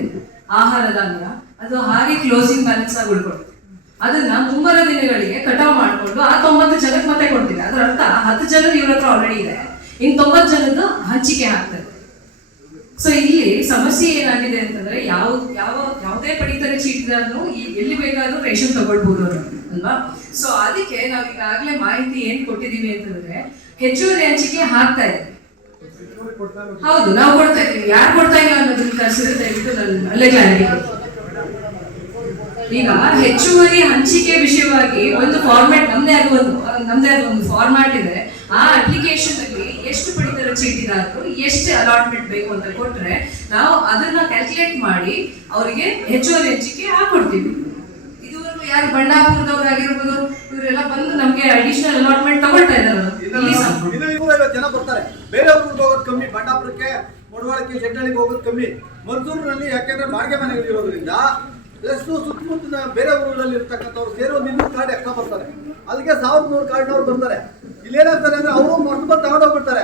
ಆಹಾರ ಧಾನ್ಯ. ಅದು ಹಾಗೆ ಕ್ಲೋಸಿಂಗ್ ಬ್ಯಾಲೆನ್ಸ್ ಆಗಿ ಉಳ್ಕೊಳುತ್ತೆ ಅದನ್ನ ಮುಂಬರೋ ದಿನಗಳಿಗೆ ಕಟಾವ್ ಮಾಡಿಕೊಂಡು ಆ ತೊಂಬತ್ತು ಜನಕ್ಕೆ ಮತ್ತೆ ಕೊಡ್ತೀರ ಅದರ ಅರ್ಥ ಹತ್ತು ಜನ ಇವ್ರ ಹತ್ರ ಆಲ್ರೆಡಿ ಇದೆ. ಇನ್ ತೊಂಬತ್ತು ಜನದ್ದು ಹಂಚಿಕೆ ಆಗ್ತದೆ. ಸೊ ಇಲ್ಲಿ ಸಮಸ್ಯೆ ಏನಾಗಿದೆ ಅಂತಂದ್ರೆ ಯಾವ ಯಾವ, ಯಾವುದೇ ಪಡಿತರ ಚೀಟಿದಾರನು ಎಲ್ಲಿ ಬೇಕಾದ್ರೂ ರೇಷನ್ ತಗೊಳ್ಬಹುದು ಅಲ್ವಾ? ಸೊ ಅದಕ್ಕೆ ನಾವು ಈಗಾಗಲೇ ಮಾಹಿತಿ ಏನ್ ಕೊಟ್ಟಿದೀವಿ ಅಂತಂದ್ರೆ ಹೆಚ್ಚುವರಿ ಹಂಚಿಕೆ ಹಾಕ್ತಾ ಇದೆ. ಹೌದು, ನಾವು ಕೊಡ್ತಾ ಇದ್ದೀವಿ. ಯಾರು ಕೊಡ್ತಾ ಇಲ್ಲ ಅನ್ನೋದನ್ನ ದಯವಿಟ್ಟು ಅಲ್ಲೇ ಕ್ಲಾರಿಟಿ ಈಗ ಹೆಚ್ಚುವರಿ ಹಂಚಿಕೆ ವಿಷಯವಾಗಿ ಒಂದು ಫಾರ್ಮ್ಯಾಟ್ ನಮ್ದೇ ಆದ ಒಂದು ನಮ್ದೇ ಆದ ಒಂದು ಫಾರ್ಮ್ಯಾಟ್ ಇದೆ. ಆ ಅಪ್ಲಿಕೇಶನ್ ಅಲ್ಲಿ ಎಷ್ಟು ಪಡಿತರ ಚೀಟಿದಾರರು ಎಷ್ಟು ಅಲಾಟ್ಮೆಂಟ್ ಬೇಕು ಅಂತ ಕೊಟ್ರೆ ನಾವು ಅದನ್ನ ಕ್ಯಾಲ್ಕುಲೇಟ್ ಮಾಡಿ ಅವರಿಗೆ ಹೆಚ್ಚುವರಿ ಹಂಚಿಕೆ ಹಾಕೊಡ್ತೀವಿ. ಇದುವರೆಗೂ ಯಾರು ಬಂಡಾಪುರದವ್ರು ಆಗಿರ್ಬೋದು ಇವರೆಲ್ಲ ಬಂದು ನಮ್ಗೆ ಅಡಿಷನಲ್ ಅಲಾಟ್ಮೆಂಟ್ ತಗೊಳ್ತಾ ಇದ್ದಾರೆ ಜನ ಬರ್ತಾರೆ. ಬೇರೆ ಹೋಗೋದು ಕಮ್ಮಿ ಬಂಡಾಪುರಕ್ಕೆ ಮುಡವಾಳಕ್ಕೆ ಶೆಟ್ಟಳ್ಳಿಗೆ ಹೋಗೋದು ಕಮ್ಮಿ. ಮದ್ದೂರಿನಲ್ಲಿ ಯಾಕೆಂದ್ರೆ ಬಾಡಿಗೆ ಮನೆಗಳು ಇರೋದ್ರಿಂದ ಸುತ್ತಮುತ್ತಿನ ಬೇರೆ ಊರುಗಳಲ್ಲಿ ಇರ್ತಕ್ಕಂಥವ್ರು ಸೇರಿ ಒಂದು ಇನ್ನೂರು ಕಾರ್ಡ್ ಎಕ್ಸ್ಟ್ರಾ ಬರ್ತಾರೆ. ಅಲ್ಲಿಗೆ ಸಾವಿರದ ನೂರು ಕಾರ್ಡ್ನವ್ರು ಬರ್ತಾರೆ. ಇಲ್ಲಿ ಏನಾಗ್ತಾರೆ ಅಂದ್ರೆ ಅವರು ಮರ್ತು ಬಂದು ತಗೊಂಡೋಗ್ಬಿಡ್ತಾರೆ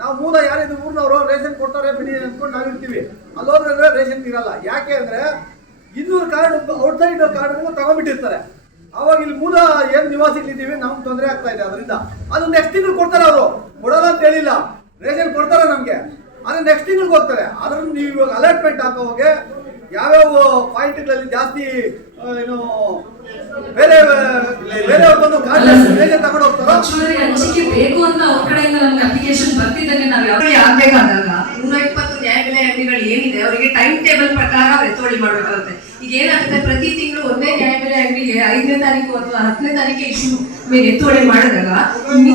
ನಾವು ಮೂಲ ಯಾರಿದ್ರು ಊರಿನವರು ರೇಷನ್ ಕೊಡ್ತಾರೆ ಬಿಡಿ ಅನ್ಕೊಂಡು ನಾವು ಇರ್ತೀವಿ. ಅಲ್ಲೋದ್ರೆ ರೇಷನ್ ಇರಲ್ಲ. ಯಾಕೆ ಅಂದ್ರೆ ಇನ್ನೂರು ಕಾರ್ಡ್ ಔಟ್ಸೈಡ್ ಕಾರ್ಡ್ಗಳು ತಗೊಂಡ್ಬಿಟ್ಟಿರ್ತಾರೆ. ಅವಾಗ ಇಲ್ಲಿ ಮೂಲ ಏನ್ ನಿವಾಸಿಗಳಿದ್ದೀವಿ, ನಮ್ಗೆ ತೊಂದರೆ ಆಗ್ತಾ ಇದೆ ಅದರಿಂದ. ಅದು ನೆಕ್ಸ್ಟ್ ತಿಂಗಳು ಕೊಡ್ತಾರೆ ಅವರು. ಕೊಡಲ್ಲ ಅಂತ ಹೇಳಿಲ್ಲ. ರೇಷನ್ ಕೊಡ್ತಾರೆ ನಮಗೆ. ಆದ್ರೆ ನೆಕ್ಸ್ಟ್ ತಿಂಗಳಿಗೆ ಹೋಗ್ತಾರೆ. ಅದ್ರ ನೀವು ಇವಾಗ ಅಲರ್ಟ್ಮೆಂಟ್ ಹಾಕೋವಾಗೆ ಯಾವ್ಯಾವ ಪಾಯಿಂಟ್ಗಳಲ್ಲಿ ಜಾಸ್ತಿ ಏನು ಬೇರೆ ಬೇರೆ ಬಂದು ಹೇಗೆ ತಗೊಂಡು ಹೋಗ್ತಾರೋ. ಹಂಚಿಕೆ ಬೇಕು ಅಂತ ಅವ್ರ ಕಡೆಯಿಂದ ನಮ್ಗೆ ಅಪ್ಲಿಕೇಶನ್ ಬರ್ತಿದ್ದಂಗೆ ನಾವು ಯಾವ ಆಗ್ಬೇಕಾದಾಗ ನೂರ ಇಪ್ಪತ್ತು ನ್ಯಾಯಬೆಲೆ ಅಂಗಡಿಗಳು ಏನಿದೆ ಅವರಿಗೆ ಟೈಮ್ ಟೇಬಲ್ ಪ್ರಕಾರ ಎತ್ತೋಳಿ ಮಾಡಬೇಕಾಗುತ್ತೆ. ಈಗ ಏನಾಗುತ್ತೆ ಪ್ರತಿ ತಿಂಗಳು ಒಂದೇ ನ್ಯಾಯಬೆಲೆ ಅಂಗಡಿಗೆ ಐದನೇ ತಾರೀಕು ಅಥವಾ ಹತ್ತನೇ ತಾರೀಕು ಇಶ್ಯೂ ಮೇಲೆ ಎತ್ತೋಳಿ ಮಾಡಿದಾಗ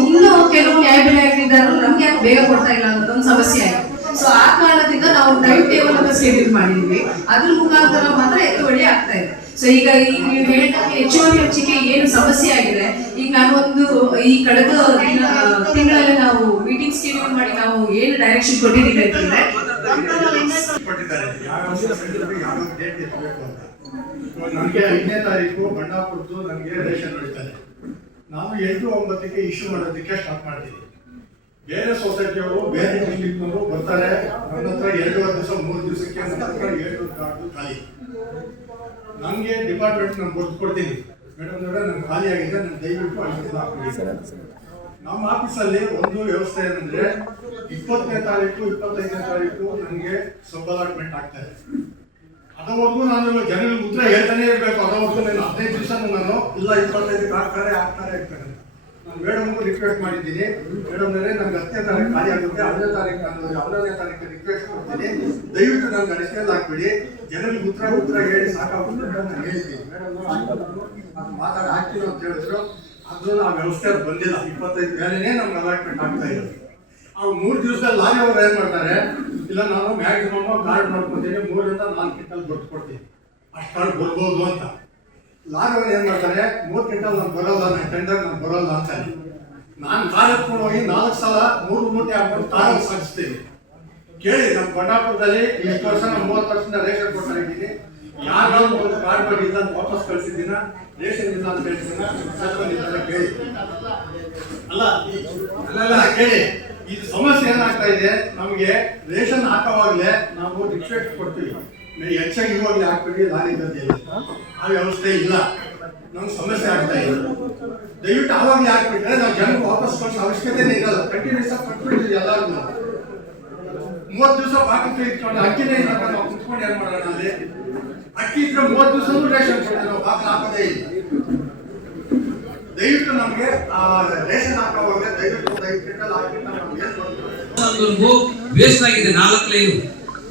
ಇನ್ನೂ ಕೆಲವು ನ್ಯಾಯಬೆಲೆ ಅಂಗಡಿದಾರರು ನಮ್ಗೆ ಯಾಕೆ ಬೇಗ ಕೊಡ್ತಾ ಇಲ್ಲ ಅನ್ನೋದೊಂದು ಸಮಸ್ಯೆ ಆಗಿದೆ ಸೊ ಆ ಕಾರಣದಿಂದ ನಾವು ಟೈಮ್ ಟೇಬಲ್ ಅಂತ ಶೆಡ್ಯೂಲ್ ಮಾಡಿದ್ವಿ. ಅದ್ರ ಮುಖಾಂತರ ಮಾತ್ರ ಎತ್ತುವಳಿ ಆಗ್ತಾ ಇದೆ. ಸೊ ಈಗ ನೀವು ಹೇಳಿದಾಗ ಹೆಚ್ಚುವರಿ ಹಂಚಿಕೆ ಏನು ಸಮಸ್ಯೆ ಆಗಿದೆ, ಈಗ ನಾನು ಒಂದು ಈ ಕಳೆದ ತಿಂಗಳಲ್ಲಿ ನಾವು ಮೀಟಿಂಗ್ ಸ್ಕೆಡ್ಯೂಲ್ ಮಾಡಿ ನಾವು ಏನು ಡೈರೆಕ್ಷನ್ ಕೊಟ್ಟಿದ್ದೀವಿ ಅಂತಂದ್ರೆ ನನಗೆ ಐದನೇ ತಾರೀಕು ಬಣ್ಣಾಪುರದ್ದು ನನಗೆ ರೇಷನ್ ನಡೀತಾರೆ ನಾವು ಎಂಟು ಒಂಬತ್ತಕ್ಕೆ ಇಶ್ಯೂ ಮಾಡೋದಕ್ಕೆ ಸ್ಟಾರ್ಟ್ ಮಾಡ್ತೀವಿ ಬೇರೆ ಸೊಸೈಟಿಯವರು ಬೇರೆ ಡಿಸ್ಟಿಕ್ನವರು ಬರ್ತಾರೆ. ನನ್ನ ಹತ್ರ ಎರಡು ದಿವಸ ಮೂರು ದಿವಸಕ್ಕೆ ನನ್ನ ಹತ್ರ ಏಳು ಕಾರ್ಡು ಖಾಲಿ. ನನಗೆ ಡಿಪಾರ್ಟ್ಮೆಂಟ್ ನಾನು ಬರ್ದು ಕೊಡ್ತೀನಿ ಮೇಡಮ್ ಅವರೇ ನನ್ಗೆ ಖಾಲಿ ಆಗಿದೆ ನಾನು ದಯವಿಟ್ಟು ಅಲ್ಲಿ ನಮ್ಮ ಆಫೀಸಲ್ಲಿ ಒಂದು ವ್ಯವಸ್ಥೆ ಏನಂದ್ರೆ ಇಪ್ಪತ್ತನೇ ತಾರೀಕು ಇಪ್ಪತ್ತೈದನೇ ತಾರೀಕು ನನಗೆ ಸಬ್ ಅಲಾಟ್ಮೆಂಟ್ ಆಗ್ತಾರೆ ಅದವರೆಗೂ ನಾನು ಜನರಿಗೆ ಉತ್ತರ ಹೇಳ್ತಾನೆ ಇರಬೇಕು. ಅದವರೆಗೂ ನಾನು ಹದಿನೈದು ದಿವಸ ನಾನು ಇಲ್ಲ ಇಪ್ಪತ್ತೈದಕ್ಕೆ ಆಗ್ತಾರೆ ಆಗ್ತಾರೆ ಆಗ್ತಾರೆ ನಾನು ಮೇಡಮ್ಗೂ ರಿಕ್ವೆಸ್ಟ್ ಮಾಡಿದ್ದೀನಿ. ಮೇಡಮ್ ನನಗೆ ಹತ್ತನೇ ತಾರೀಕು ಖಾಲಿ ಆಗುತ್ತೆ. ಹತ್ತನೇ ತಾರೀಕು ನಾನು ಹನ್ನೊಂದನೇ ತಾರೀಕು ರಿಕ್ವೆಸ್ಟ್ ಕೊಡ್ತೀನಿ. ದಯವಿಟ್ಟು ನಾನು ಅಡಿಷನಲ್ ಹಾಕ್ಬಿಡಿ ಜನರಿಗೆ ಉತ್ತರ ಉತ್ತರ ಹೇಳಿ ಸಾಕಾಗುತ್ತೆ ನಾನು ಹೇಳಿದ್ದೀನಿ ಮೇಡಮ್ ಮಾತಾಡಿ ಹಾಕ್ತೀನಿ ಅಂತ ಹೇಳಿದ್ರು. ಅದು ಆ ವ್ಯವಸ್ಥೆ ಬಂದಿಲ್ಲ. ಇಪ್ಪತ್ತೈದು ಮೇಲೆನೇ ನಮ್ಗೆ ಅಲಾಟ್ಮೆಂಟ್ ಆಗ್ತಾ ಇದೆ. ಅವ್ರು ಮೂರು ದಿವಸದಲ್ಲಿ ಲಾರಿ ಅವ್ರು ಏನ್ ಮಾಡ್ತಾರೆ? ಇಲ್ಲ, ನಾನು ಮ್ಯಾಕ್ಸಿಮಮ್ ಕಾರ್ಡ್ ಮಾಡ್ಕೊತೀನಿ. ಮೂರರಿಂದ ನಾಲ್ಕು ಕ್ವಿಂಟಲ್ ಬರ್ತು ಕೊಡ್ತೀನಿ. ಅಷ್ಟು ಕಾರ್ಡ್ ಬರ್ಬೋದು ಅಂತ. ಲಾರಿ ಏನು ಮಾಡ್ತಾರೆ? ಮೂರು ಕ್ವಿಂಟಲ್ ನಾನು ಬರೋಲ್ಲ ನನ್ನ ಟೆಂಡರ್ ನಾನು ಬರೋಲ್ಲ ಅಂತ ನಾನು ಕಾರ್ ಹೋಗಿ ನಾಲ್ಕು ಸಲ ಮೂರು ಮೂಟೆ ಹಾಕ್ಬಿಟ್ಟು ಕಾರಲ್ಲಿ ಸಾಗಿಸ್ತೀನಿ. ಕೇಳಿ ನಮ್ಮ ಬಂಡಾಪುರದಲ್ಲಿ ಇಷ್ಟು ವರ್ಷ ನಾನು ಮೂವತ್ತು ವರ್ಷದಿಂದ ರೇಷನ್ ಕೊಡ್ತಾ ಇದ್ದೀನಿ ಯಾರು ಒಂದು ಕಾರ್ಡ್ ಇಲ್ಲ ವಾಪಸ್ ಕಳಿಸಿದ್ದೀನ? ರೇಷನ್ ಇಲ್ಲ ಅಂತ ಹೇಳ್ತೀನ? ಕೇಳಿ. ಅಲ್ಲ ಅಲ್ಲ ಕೇಳಿ. ಇದು ಸಮಸ್ಯೆ ಏನಾಗ್ತಾ ಇದೆ? ನಮಗೆ ರೇಷನ್ ಹಾಕೋವಾಗಲೇ ನಾವು ರಿಕ್ವೆಸ್ಟ್ ಕೊಡ್ತೀವಿ. ಹೆಚ್ಚಾಗಿ ಇವಾಗಲೇ ಹಾಕ್ಬಿಟ್ಟು ಲಾರಿ ಗದ್ದೆಯಲ್ಲಿ ಆ ವ್ಯವಸ್ಥೆ ಇಲ್ಲ. ನಮ್ಗೆ ಸಮಸ್ಯೆ ಆಗ್ತಾ ಇಲ್ಲ ದಯವಿಟ್ಟು ಆವಾಗಲೇ ಹಾಕ್ಬಿಟ್ರೆ ನಾವು ಜನಕ್ಕೆ ವಾಪಸ್ ಕೊಡಿಸೋ ಅವಶ್ಯಕತೆನೇ ಇರಲ್ಲ. ಕಂಟಿನ್ಯೂಸ್ ಆಗಿ ಎಲ್ಲರೂ ಎಲ್ಲರಿಗೂ. ಮೂವತ್ತು ದಿವಸ ಬಾಕಿ ಇಟ್ಕೊಂಡು ಅಕ್ಕಿನೇ ಇಲ್ಲ ನಾವು ಕುತ್ಕೊಂಡು ಏನ್ ಮಾಡೋಣ ಅಲ್ಲಿ? ಅಕ್ಕಿ ಇದ್ರೆ ಮೂವತ್ತು ದಿವಸ ರೇಷನ್ ಕೊಡ್ತೀವಿ ನಾವು ಬಾಕಿ ಹಾಕೋದೇ ಇಲ್ಲ. ದಯವಿಟ್ಟು ನಮಗೆ ಆ ರೇಷನ್ ಹಾಕೋವಾಗ ದಯವಿಟ್ಟು ದಯವಿಟ್ಟು ಹಾಕಿಟ್ಟು ನಮ್ಗೆ ಏನ್ ವೇಸ್ಟ್ ಆಗಿದೆ ನಾಲ್ಕು ಲೈನ್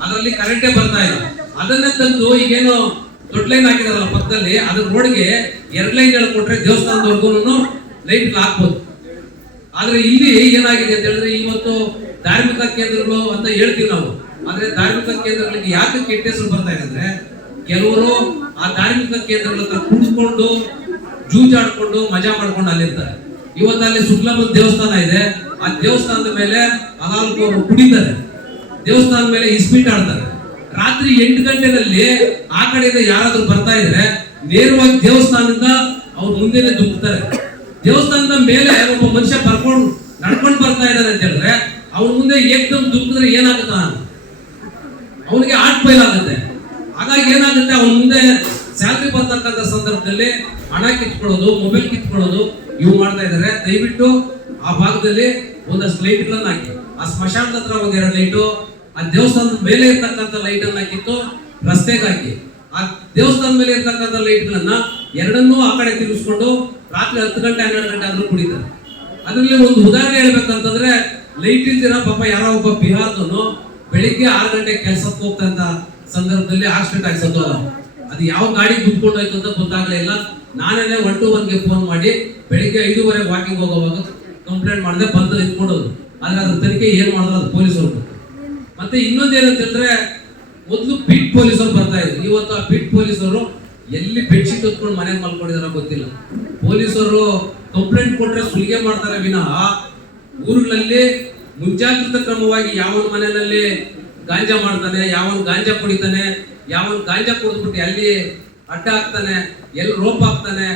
ಅದರಲ್ಲಿ ಕರೆಂಟೇ ಬರ್ತಾ ಇಲ್ಲ. ಅದನ್ನೇ ತಂದು ಈಗೇನು ದೊಡ್ಡ ಲೈನ್ ಹಾಕಿದಾರಲ್ಲ ಪಕ್ಕದಲ್ಲಿ, ಅದ್ರ ರೋಡ್ಗೆ ಎರಡು ಲೈನ್ ಕೊಟ್ರೆ ದೇವಸ್ಥಾನದವರೆಗೂ ಲೈಟ್ ಹಾಕ್ಬೋದು. ಆದ್ರೆ ಇಲ್ಲಿ ಏನಾಗಿದೆ ಅಂತ ಹೇಳಿದ್ರೆ ಇವತ್ತು ಧಾರ್ಮಿಕ ಕೇಂದ್ರಗಳು ಅಂತ ಹೇಳ್ತೀವಿ ನಾವು. ಆದ್ರೆ ಧಾರ್ಮಿಕ ಕೇಂದ್ರಗಳಿಗೆ ಯಾಕೆ ಕೆಟ್ಟ ಹೆಸರು ಬರ್ತಾ ಇದೆ ಅಂದ್ರೆ ಕೆಲವರು ಆ ಧಾರ್ಮಿಕ ಕೇಂದ್ರಗಳ ಹತ್ರ ಕುಡಿಸ್ಕೊಂಡು ಜೂಜಾಡ್ಕೊಂಡು ಮಜಾ ಮಾಡ್ಕೊಂಡು ಅಲ್ಲಿರ್ತಾರೆ. ಇವತ್ತು ಅಲ್ಲಿ ಸುಗ್ಲಮದ ದೇವಸ್ಥಾನ ಇದೆ. ಆ ದೇವಸ್ಥಾನದ ಮೇಲೆ ಹಲಾಲ್ಕೋರು ಕುಡಿತಾರೆ ದೇವಸ್ಥಾನದ ಮೇಲೆ ಇಸ್ಪೀಟ್ ಆಡ್ತಾರೆ. ರಾತ್ರಿ ಎಂಟು ಗಂಟೆನಲ್ಲಿ ಆ ಕಡೆಯಿಂದ ಯಾರಾದ್ರೂ ಬರ್ತಾ ಇದ್ರೆ ನೇರವಾಗಿ ದೇವಸ್ಥಾನದಿಂದ ಅವ್ರ ಮುಂದೆನೆ ದುಂಬುತ್ತಾರೆ ದೇವಸ್ಥಾನದ ಮೇಲೆ ಒಬ್ಬ ಮನುಷ್ಯ ಬರ್ಕೊಂಡು ನಡ್ಕೊಂಡು ಬರ್ತಾ ಇದ್ದಾರೆ ಅಂತ ಹೇಳಿದ್ರೆ ಅವ್ರ ಮುಂದೆ ಏಕ್ದಮ್ ದುಂಕಿದ್ರೆ ಏನಾಗುತ್ತ ಅವನಿಗೆ ಆರ್ಟ್ ಫೈಲ್ ಆಗುತ್ತೆ. ಹಾಗಾಗಿ ಏನಾಗುತ್ತೆ? ಅವನ ಮುಂದೆ ಸ್ಯಾಲ್ರಿ ಬರ್ತಕ್ಕಂಥ ಸಂದರ್ಭದಲ್ಲಿ ಹಣ ಕಿತ್ಕೊಳ್ಳೋದು ಮೊಬೈಲ್ ಕಿತ್ಕೊಳ್ಳೋದು ಇವು ಮಾಡ್ತಾ ಇದ್ದಾರೆ ದಯವಿಟ್ಟು ಆ ಭಾಗದಲ್ಲಿ ಒಂದಷ್ಟು ಲೈಟ್ಗಳನ್ನ ಹಾಕಿ. ಆ ಸ್ಮಶಾನದ ಹತ್ರ ಒಂದೆರಡು ಲೈಟು ಆ ದೇವಸ್ಥಾನದ ಮೇಲೆ ಇರ್ತಕ್ಕಂಥ ಲೈಟ್ ಅನ್ನ ಹಾಕಿತ್ತು ರಸ್ತೆಗಾಗಿ. ಆ ದೇವಸ್ಥಾನದ ಮೇಲೆ ಇರ್ತಕ್ಕಂಥ ಲೈಟ್ಗಳನ್ನ ಎರಡನ್ನೂ ಆ ಕಡೆ ತಿರುಗಿಸ್ಕೊಂಡು ರಾತ್ರಿ ಹತ್ತು ಗಂಟೆ, ಹನ್ನೆರಡು ಗಂಟೆ ಆದ್ರೂ ಕುಡಿತಾರೆ. ಅದರಲ್ಲಿ ಒಂದು ಉದಾಹರಣೆ ಹೇಳ್ಬೇಕಂತಂದ್ರೆ ಲೈಟ್ ಇಲ್ದಿರ ಪಾಪ ಯಾರೋ ಒಬ್ಬ ಬಿಹಾರದವನು ಬೆಳಿಗ್ಗೆ ಆರು ಗಂಟೆ ಕೆಲಸಕ್ಕೆ ಹೋಗ್ತಂತ ಸಂದರ್ಭದಲ್ಲಿ ಆಕ್ಸಿಡೆಂಟ್ ಆಗಿ ಅದು ಯಾವ ಗಾಡಿ ಗುದ್ಕೊಂಡು ಹೋಯ್ತು ಅಂತ ಗೊತ್ತಾಗ್ಲೇ ಇಲ್ಲ. ನಾನೇನೆ ಒನ್ ಟು ಒನ್ಗೆ ಫೋನ್ ಮಾಡಿ ಬೆಳಿಗ್ಗೆ ಐದೂವರೆಗೆ ವಾಕಿಂಗ್ ಹೋಗೋವಾಗ ಕಂಪ್ಲೇಂಟ್ ಮಾಡಿದೆ ಬಂದು ನಿಂತ್ಕೊಂಡೋದು ಆದ್ರೆ ಅದ್ರ ತನಿಖೆ ಏನು ಮಾಡಿದ್ರು ಅದು ಪೊಲೀಸರು. ಮತ್ತೆ ಇನ್ನೊಂದು ಏನಂತಂದ್ರೆ, ಮೊದಲು ಬಿಟ್ ಪೊಲೀಸರು ಬರ್ತಾ ಇದ್ರು. ಇವತ್ತು ಆ ಬಿಟ್ ಪೊಲೀಸರು ಎಲ್ಲಿ ಬೆಡ್ಶೀಟ್ ಹೊತ್ಕೊಂಡು ಮನೆಗೆ ಮಲ್ಕೊಂಡಿದಾರೋ ಗೊತ್ತಿಲ್ಲ. ಪೊಲೀಸರು ಕಂಪ್ಲೇಂಟ್ ಕೊಟ್ರೆ ಸುಲಿಗೆ ಮಾಡ್ತಾರೆ ವಿನಃ. ಊರುಗಳಲ್ಲಿ ಮುಂಜಾಗ್ರತಾ ಕ್ರಮವಾಗಿ ಯಾವ ಮನೆಯಲ್ಲಿ ಗಾಂಜಾ ಮಾಡ್ತಾನೆ, ಯಾವನ್ ಗಾಂಜಾ ಕುಡಿತಾನೆ, ಯಾವನ್ ಗಾಂಜಾ ಕುಡಿದ್ಬಿಟ್ಟು ಎಲ್ಲಿ ಅಡ್ಡ ಹಾಕ್ತಾನೆ, ಎಲ್ಲಿ ರೋಪ್ ಹಾಕ್ತಾನೆ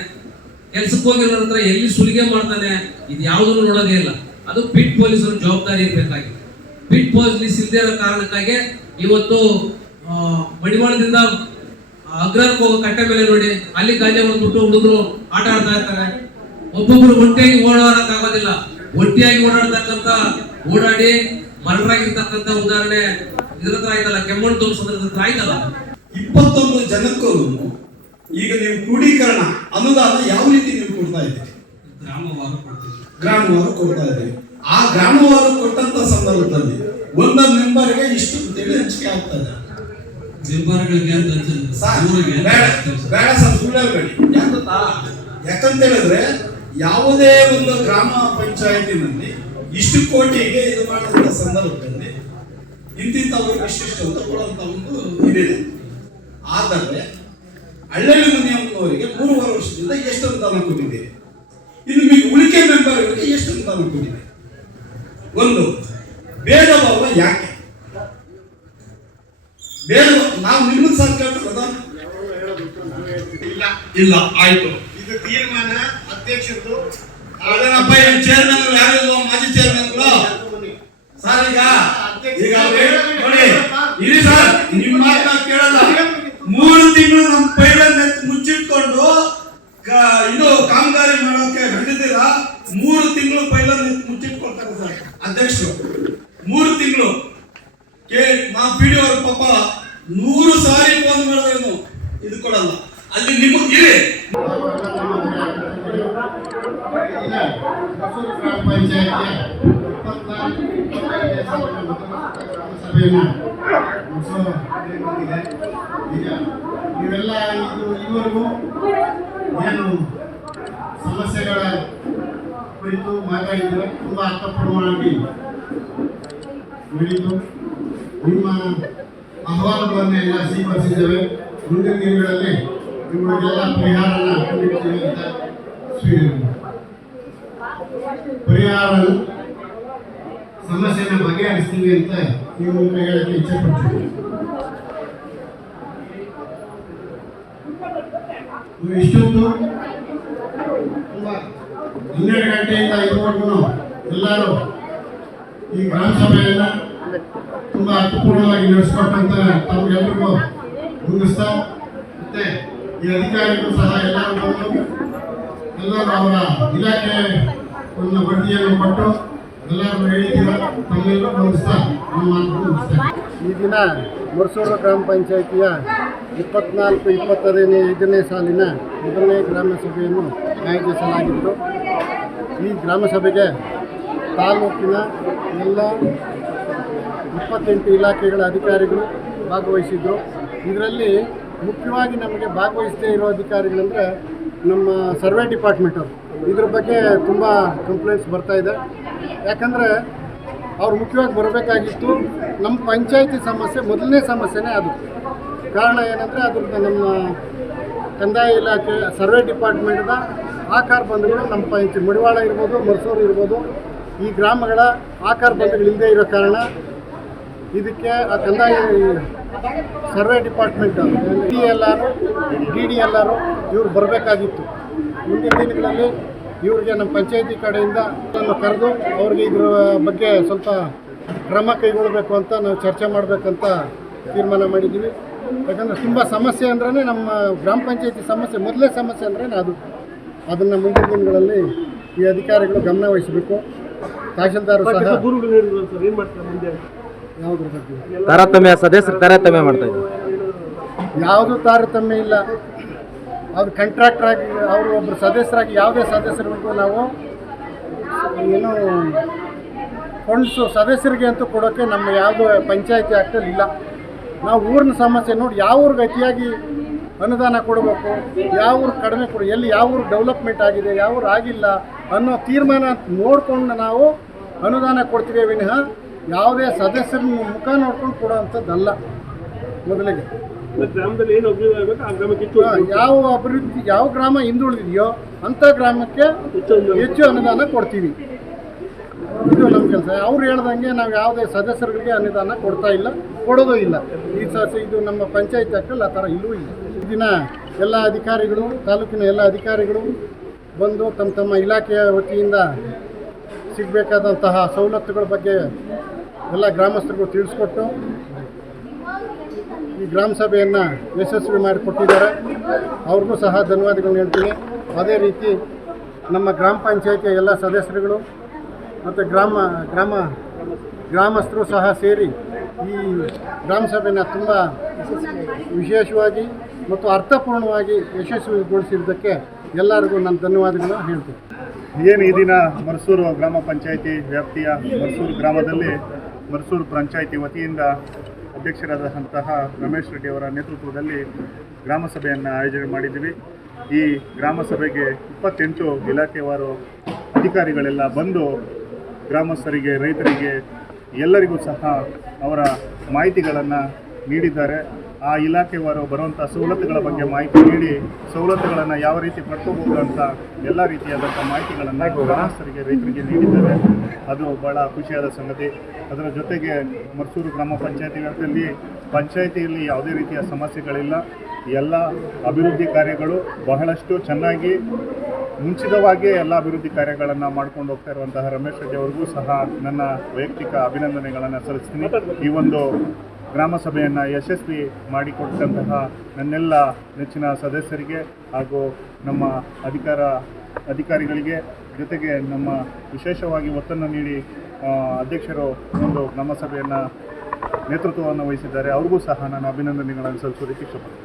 ಕೆಲ್ಸಕ್ಕೆ ಹೋಗಿರೋ ಹತ್ರ ಎಲ್ಲಿ ಸುಲಿಗೆ ಮಾಡ್ತಾನೆ ಇದು ಯಾವುದನ್ನು ನೋಡೋದೇ ಇಲ್ಲ. ಅದು ಬಿಟ್ ಪೊಲೀಸರು ಜವಾಬ್ದಾರಿ ಇರಬೇಕಾಗಿದೆ ಬಿಟ್ ಪೊಲೀಸ್ ಇಲ್ಲದೆ ಇರೋ ಕಾರಣಕ್ಕಾಗಿ ಇವತ್ತು ಮಡಿವಾಳದಿಂದ ಅಗ್ರಕ್ಕೆ ಹೋಗೋ ಕಟ್ಟೆ ಮೇಲೆ ನೋಡಿ ಅಲ್ಲಿ ಗಾಂಜಾ ಬಂದ್ಬಿಟ್ಟು ಹುಡುಗರು ಆಟ ಆಡ್ತಾ ಇರ್ತಾರೆ. ಒಬ್ಬೊಬ್ರು ಒಂಟಿಯಾಗಿ ಓಡಾಡಕ್ ಆಗೋದಿಲ್ಲ. ಒಂಟಿಯಾಗಿ ಓಡಾಡ್ತಕ್ಕಂತ ಓಡಾಡಿ ಮರಣರಾಗಿರ್ತಕ್ಕಂತ ಉದಾಹರಣೆ ಇದ್ರ ಹತ್ರ ಆಯ್ತಲ್ಲ ಕೆಮ್ಮಣ್ಣು ತೋರಿಸೋದ್ರ ಹತ್ರ ಆಯ್ತಲ್ಲ? ಇಪ್ಪತ್ತೊಂದು ಜನಕ್ಕೂ ಈಗ ನೀವು ಕ್ರೋಢೀಕರಣ ಅನುದಾನ ಯಾವ ರೀತಿ ನೀವು ಕೊಡ್ತಾ ಇದ್ದೀರಿ? ಗ್ರಾಮವಾರು ಕೊಡ್ತೀವಿ. ಗ್ರಾಮವಾರು ಕೊಡ್ತಾ ಇದ್ದೀರಿ. ಆ ಗ್ರಾಮವಾರು ಕೊಟ್ಟಂತ ಸಂದರ್ಭದಲ್ಲಿ ಒಂದೊಂದು ಮೆಂಬರ್ಗೆ ಇಷ್ಟು ಅಂತೇಳಿ ಹಂಚಿಕೆ ಆಗ್ತದೆ. ಮೆಂಬರ್ಗಳಿಗೆ ಬೇಡ ಸರ್. ಯಾಕಂತ ಹೇಳಿದ್ರೆ ಯಾವುದೇ ಒಂದು ಗ್ರಾಮ ಪಂಚಾಯತಿನಲ್ಲಿ ಇಷ್ಟು ಕೋಟಿಗೆ ಇದು ಮಾಡುವಂತ ಸಂದರ್ಭದಲ್ಲಿ ಇಂತಿಂತವ್ರಿಗೆ ಇಷ್ಟಿಷ್ಟು ಅಂತ ಕೊಡುವಂತ ಒಂದು ಇದಿದೆ. ಆದರೆ ಹಳ್ಳಿ ಮನೆಯವರಿಗೆ ಮೂರುವರೆ ವರ್ಷದಿಂದ ಎಷ್ಟು ಅನುದಾನ ಕೊಟ್ಟಿದ್ದೀರಿ ಇನ್ನು ಉಳಿಕೆ ಮೆಂಬರ್ಗಳಿಗೆ ಎಷ್ಟು ಅನುದಾನ ಕೊಟ್ಟಿದೆ. ಒಂದು ಭಾವ ಯಾಕೆ? ಭೇದ ನಾವು ನಿಮ್ಮ ಸಹ ಕೇಳ್ತಿರೋದ ಇಲ್ಲ ಇಲ್ಲ ಆಯ್ತು. ಇದು ತೀರ್ಮಾನ ಅಧ್ಯಕ್ಷರು ಅದೇನಪ್ಪ ಏನು ಚೇರ್ಮನ್ ಯಾರಿಲ್ಲ ಮಾಜಿ ಚೇರ್ಮನ್ಗಳು ಸರ್ ಈಗ ಈಗ ನೋಡಿ ಇರಿ ಸರ್ ನಿಮ್ಮ ಮಾತನ್ನ ಕೇಳಲ್ಲ. ಮೂರು ತಿಂಗಳು ನಮ್ಮ ಪೈಲನ್ನ ಮುಚ್ಚಿಟ್ಕೊಂಡು ಇನ್ನು ಇದು ಕಾಮಗಾರಿ ಮಾಡೋಕೆ ಹಿಡಿದಿರ ಮೂರು ತಿಂಗಳು ಪೈಲನ್ನ ಅಧ್ಯಕ್ಷರು, ಮೂರು ತಿಂಗಳು. ನಾ ಪಿ ಡಿ ಅವ್ರ ಪಾಪ ನೂರು ಸಾರಿ ಫೋನ್ ಮಾಡಿದ್ರೇನು ಇದು ಕೊಡಲ್ಲ. ಅಲ್ಲಿ ನಿಮಗೆ ಗ್ರಾಮ ನೀವೆಲ್ಲ ಇದು ಇವರೆಗೂ ಏನು ಸಮಸ್ಯೆಗಳ ಕುರಿತು ಮಾತಾಡಿದರೆ ತುಂಬ ಅರ್ಥಪೂರ್ಣವಾಗಿ ನಡೀತು ನಿಮ್ಮ ಅಹವಾಲುಗಳನ್ನು ಎಲ್ಲ ಸ್ವೀಕರಿಸಿದ್ದೇವೆ. ಮುಂದಿನ ದಿನಗಳಲ್ಲಿ ನಿಮ್ಮೆಲ್ಲ ಸ್ವೀ- ಪರಿಹಾರ ಸಮಸ್ಯೆನ ಬಗೆಹರಿಸ್ತೀವಿ ಅಂತ ನೀವು ಹೇಳಕ್ಕೆ ಇಚ್ಛೆ ಪಡ್ತೀವಿ ಇಷ್ಟೊಂದು ತುಂಬ ಹನ್ನೆರಡು ಗಂಟೆಯಿಂದ ಇದುವರೆಗೂ ಎಲ್ಲರೂ ಈ ಗ್ರಾಮ ಸಭೆಯನ್ನ ತುಂಬಾ ಅರ್ಥಪೂರ್ಣವಾಗಿ ನಡೆಸ್ಕೊಟ್ಟಂತ ತಮ್ಗೆಲ್ರಿಗೂ ಮುಗಿಸ್ತಾ ಮತ್ತೆ ಈ ಅಧಿಕಾರಿಗಳು ಸಹ ಎಲ್ಲರೂ ಎಲ್ಲರೂ ಅವರ ಇಲಾಖೆ ಒಂದು ವರದಿಯನ್ನು ಕೊಟ್ಟು ಎಲ್ಲರೂ ಹೇಳಿದ್ದೀರ ತಮ್ಮೆಲ್ಲರೂ ಮುಂದಿಸ್ತಾ ನಮ್ಮ ಈ ದಿನ ಮುರ್ಸೂರು ಗ್ರಾಮ ಪಂಚಾಯಿತಿಯ ಇಪ್ಪತ್ನಾಲ್ಕು, ಇಪ್ಪತ್ತೈದನೇ ಐದನೇ ಸಾಲಿನ ಮೊದಲನೇ ಗ್ರಾಮ ಸಭೆಯನ್ನು ಆಯೋಜಿಸಲಾಗಿತ್ತು. ಈ ಗ್ರಾಮ ಸಭೆಗೆ ತಾಲೂಕಿನ ಎಲ್ಲ ಇಪ್ಪತ್ತೆಂಟು ಇಲಾಖೆಗಳ ಅಧಿಕಾರಿಗಳು ಭಾಗವಹಿಸಿದ್ದರು ಇದರಲ್ಲಿ ಮುಖ್ಯವಾಗಿ ನಮಗೆ ಭಾಗವಹಿಸದೇ ಇರೋ ಅಧಿಕಾರಿಗಳಂದರೆ ನಮ್ಮ ಸರ್ವೆ ಡಿಪಾರ್ಟ್ಮೆಂಟ್ ಇದ್ರ ಬಗ್ಗೆ ತುಂಬ ಕಂಪ್ಲೇಂಟ್ಸ್ ಬರ್ತಾ ಇದೆ. ಯಾಕಂದರೆ ಅವ್ರು ಮುಖ್ಯವಾಗಿ ಬರಬೇಕಾಗಿತ್ತು. ನಮ್ಮ ಪಂಚಾಯಿತಿ ಸಮಸ್ಯೆ ಮೊದಲನೇ ಸಮಸ್ಯೆನೇ ಅದು. ಕಾರಣ ಏನಂದರೆ ಅದ್ರದ್ದು ನಮ್ಮ ಕಂದಾಯ ಇಲಾಖೆ, ಸರ್ವೆ ಡಿಪಾರ್ಟ್ಮೆಂಟ್ನ ಆಕಾರ ಬಂಧುಗಳು, ನಮ್ಮ ಪಂಚ ಮಡಿವಾಳ ಇರ್ಬೋದು ಮರ್ಸೂರು ಇರ್ಬೋದು, ಈ ಗ್ರಾಮಗಳ ಆಕಾರ ಬಂಧುಗಳು ಇಲ್ಲದೆ ಇರೋ ಕಾರಣ ಇದಕ್ಕೆ ಆ ಕಂದಾಯ survey department, D L R, D D L R ಇವ್ರು ಬರಬೇಕಾಗಿತ್ತು. ಮುಂದಿನ ದಿನಗಳಲ್ಲಿ ಇವ್ರಿಗೆ ನಮ್ಮ ಪಂಚಾಯತಿ ಕಡೆಯಿಂದ ಕರೆದು ಅವ್ರಿಗೆ ಇದ್ರ ಬಗ್ಗೆ ಸ್ವಲ್ಪ ಕ್ರಮ ಕೈಗೊಳ್ಳಬೇಕು ಅಂತ ನಾವು ಚರ್ಚೆ ಮಾಡಬೇಕಂತ ತೀರ್ಮಾನ ಮಾಡಿದ್ದೀವಿ. ಯಾಕಂದರೆ ತುಂಬ ಸಮಸ್ಯೆ ಅಂದ್ರೆ ನಮ್ಮ ಗ್ರಾಮ ಪಂಚಾಯತಿ ಸಮಸ್ಯೆ ಮೊದಲೇ ಸಮಸ್ಯೆ ಅಂದ್ರೆ ಅದು. ಅದನ್ನು ಮುಂದಿನ ದಿನಗಳಲ್ಲಿ ಈ ಅಧಿಕಾರಿಗಳು ಗಮನ ವಹಿಸಬೇಕು. ತಹಶೀಲ್ದಾರ್ ಸಹ ಬಗ್ಗೆ? ತಾರತಮ್ಯ ಸದಸ್ಯರು ತಾರತಮ್ಯ ಮಾಡ್ತಾ ಇದ್ದಾರೆ. ಯಾವುದು ತಾರತಮ್ಯ ಇಲ್ಲ. ಅವ್ರು ಕಾಂಟ್ರಾಕ್ಟರ್ ಆಗಿ ಅವರು ಒಬ್ಬರು ಸದಸ್ಯರಾಗಿ ಯಾವುದೇ ಸದಸ್ಯರಿಗೂ ನಾವು ಏನು ಫಂಡ್ಸು ಸದಸ್ಯರಿಗೆ ಅಂತೂ ಕೊಡೋಕ್ಕೆ ನಮ್ಮ ಯಾವುದೋ ಪಂಚಾಯತಿ ಆ್ಯಕ್ಟಲ್ಲಿ ಇಲ್ಲ. ನಾವು ಊರಿನ ಸಮಸ್ಯೆ ನೋಡಿ ಯಾವ ಊರಿಗೆ ಅತಿಯಾಗಿ ಅನುದಾನ ಕೊಡಬೇಕು ಯಾವ ಊರು ಕಡಿಮೆ ಕೊಡಿ ಎಲ್ಲಿ ಯಾವ ಊರು ಡೆವಲಪ್ಮೆಂಟ್ ಆಗಿದೆ ಯಾವ ಊರು ಆಗಿಲ್ಲ ಅನ್ನೋ ತೀರ್ಮಾನ ನೋಡಿಕೊಂಡು ನಾವು ಅನುದಾನ ಕೊಡ್ತೀವಿ ವಿನಃ ಯಾವುದೇ ಸದಸ್ಯರ ಮುಖ ನೋಡ್ಕೊಂಡು ಕೊಡೋವಂಥದ್ದಲ್ಲ ಮೊದಲಿಗೆ. ಯಾವ ಅಭಿವೃದ್ಧಿ ಯಾವ ಗ್ರಾಮ ಹಿಂದುಳಿದಿದೆಯೋ ಅಂಥ ಗ್ರಾಮಕ್ಕೆ ಹೆಚ್ಚು ಅನುದಾನ ಕೊಡ್ತೀವಿ. ಇದು ನಮ್ಮ ಕೆಲಸ. ಅವ್ರು ಹೇಳ್ದಂಗೆ ನಾವು ಯಾವುದೇ ಸದಸ್ಯರಿಗೆ ಅನುದಾನ ಕೊಡ್ತಾ ಇಲ್ಲ, ಕೊಡೋದು ಇಲ್ಲ. ಈ ಸಸ ಇದು ನಮ್ಮ ಪಂಚಾಯತ್ ಆ್ಯಕ್ಟಲ್ಲಿ ಆ ಥರ ಇಲ್ಲೂ ಇಲ್ಲ. ದಿನ ಎಲ್ಲ ಅಧಿಕಾರಿಗಳು, ತಾಲೂಕಿನ ಎಲ್ಲ ಅಧಿಕಾರಿಗಳು ಬಂದು ತಮ್ಮ ತಮ್ಮ ಇಲಾಖೆಯ ವತಿಯಿಂದ ಸಿಗಬೇಕಾದಂತಹ ಸವಲತ್ತುಗಳ ಬಗ್ಗೆ ಎಲ್ಲ ಗ್ರಾಮಸ್ಥರಿಗೂ ತಿಳಿಸ್ಕೊಟ್ಟು ಈ ಗ್ರಾಮ ಸಭೆಯನ್ನು ಯಶಸ್ವಿ ಮಾಡಿಕೊಟ್ಟಿದ್ದಾರೆ. ಅವ್ರಿಗೂ ಸಹ ಧನ್ಯವಾದಗಳನ್ನ ಹೇಳ್ತೀನಿ. ಅದೇ ರೀತಿ ನಮ್ಮ ಗ್ರಾಮ ಪಂಚಾಯಿತಿಯ ಎಲ್ಲ ಸದಸ್ಯರುಗಳು ಮತ್ತು ಗ್ರಾಮ ಗ್ರಾಮ, ಗ್ರಾಮಸ್ಥರು ಸಹ ಸೇರಿ ಈ ಗ್ರಾಮ ಸಭೆನ ತುಂಬ ವಿಶೇಷವಾಗಿ ಮತ್ತು ಅರ್ಥಪೂರ್ಣವಾಗಿ ಯಶಸ್ವಿಗೊಳಿಸಿದ್ದಕ್ಕೆ ಎಲ್ಲರಿಗೂ ನನ್ನ ಧನ್ಯವಾದಗಳನ್ನು ಹೇಳ್ತೀನಿ. ಏನು ಈ ದಿನ ಮರಸೂರು ಗ್ರಾಮ ಪಂಚಾಯಿತಿ ವ್ಯಾಪ್ತಿಯ ಮರಸೂರು ಗ್ರಾಮದಲ್ಲಿ ಮರಸೂರು ಪಂಚಾಯಿತಿ ವತಿಯಿಂದ ಅಧ್ಯಕ್ಷರಾದಂತಹ ರಮೇಶ್ ರೆಡ್ಡಿ ಅವರ ನೇತೃತ್ವದಲ್ಲಿ ಗ್ರಾಮ ಸಭೆಯನ್ನು ಆಯೋಜನೆ ಮಾಡಿದ್ದೀವಿ. ಈ ಗ್ರಾಮ ಸಭೆಗೆ ಇಪ್ಪತ್ತೆಂಟು ಇಲಾಖೆವಾರು ಅಧಿಕಾರಿಗಳೆಲ್ಲ ಬಂದು ಗ್ರಾಮಸ್ಥರಿಗೆ, ರೈತರಿಗೆ ಎಲ್ಲರಿಗೂ ಸಹ ಅವರ ಮಾಹಿತಿಗಳನ್ನು ನೀಡಿದ್ದಾರೆ. ಆ ಇಲಾಖೆಯವರು ಬರುವಂಥ ಸವಲತ್ತುಗಳ ಬಗ್ಗೆ ಮಾಹಿತಿ ನೀಡಿ, ಸವಲತ್ತುಗಳನ್ನು ಯಾವ ರೀತಿ ಪಡ್ಕೋಬಹುದು ಅಂತ ಎಲ್ಲ ರೀತಿಯಾದಂಥ ಮಾಹಿತಿಗಳನ್ನು ಗ್ರಾಮಸ್ಥರಿಗೆ, ರೈತರಿಗೆ ನೀಡಿದ್ದಾರೆ. ಅದು ಭಾಳ ಖುಷಿಯಾದ ಸಂಗತಿ. ಅದರ ಜೊತೆಗೆ ಮರ್ಸೂರು ಗ್ರಾಮ ಪಂಚಾಯತಿ ವ್ಯಾಪ್ತಿಯಲ್ಲಿ, ಪಂಚಾಯತಿಯಲ್ಲಿ ಯಾವುದೇ ರೀತಿಯ ಸಮಸ್ಯೆಗಳಿಲ್ಲ. ಎಲ್ಲ ಅಭಿವೃದ್ಧಿ ಕಾರ್ಯಗಳು ಬಹಳಷ್ಟು ಚೆನ್ನಾಗಿ ಮುಂಚಿತವಾಗಿಯೇ ಎಲ್ಲ ಅಭಿವೃದ್ಧಿ ಕಾರ್ಯಗಳನ್ನು ಮಾಡ್ಕೊಂಡು ಹೋಗ್ತಾ ಇರುವಂತಹ ರಮೇಶ್ ರೆಡ್ಡಿ ಅವರಿಗೂ ಸಹ ನನ್ನ ವೈಯಕ್ತಿಕ ಅಭಿನಂದನೆಗಳನ್ನು ಸಲ್ಲಿಸ್ತೀನಿ. ಈ ಒಂದು ಗ್ರಾಮ ಸಭೆಯನ್ನು ಯಶಸ್ವಿ ಮಾಡಿಕೊಟ್ಟಂತಹ ನನ್ನೆಲ್ಲ ನೆಚ್ಚಿನ ಸದಸ್ಯರಿಗೆ ಹಾಗೂ ನಮ್ಮ ಅಧಿಕಾರ ಅಧಿಕಾರಿಗಳಿಗೆ ಜೊತೆಗೆ ನಮ್ಮ ವಿಶೇಷವಾಗಿ ಒತ್ತನ್ನು ನೀಡಿ ಅಧ್ಯಕ್ಷರು ಒಂದು ಗ್ರಾಮ ಸಭೆಯನ್ನು ನೇತೃತ್ವವನ್ನು ವಹಿಸಿದ್ದಾರೆ. ಅವ್ರಿಗೂ ಸಹ ನಾನು ಅಭಿನಂದನೆಗಳನ್ನು ಸಲ್ಲಿಸೋದಕ್ಕೆ ಇಷ್ಟಪಡ್ತೀನಿ.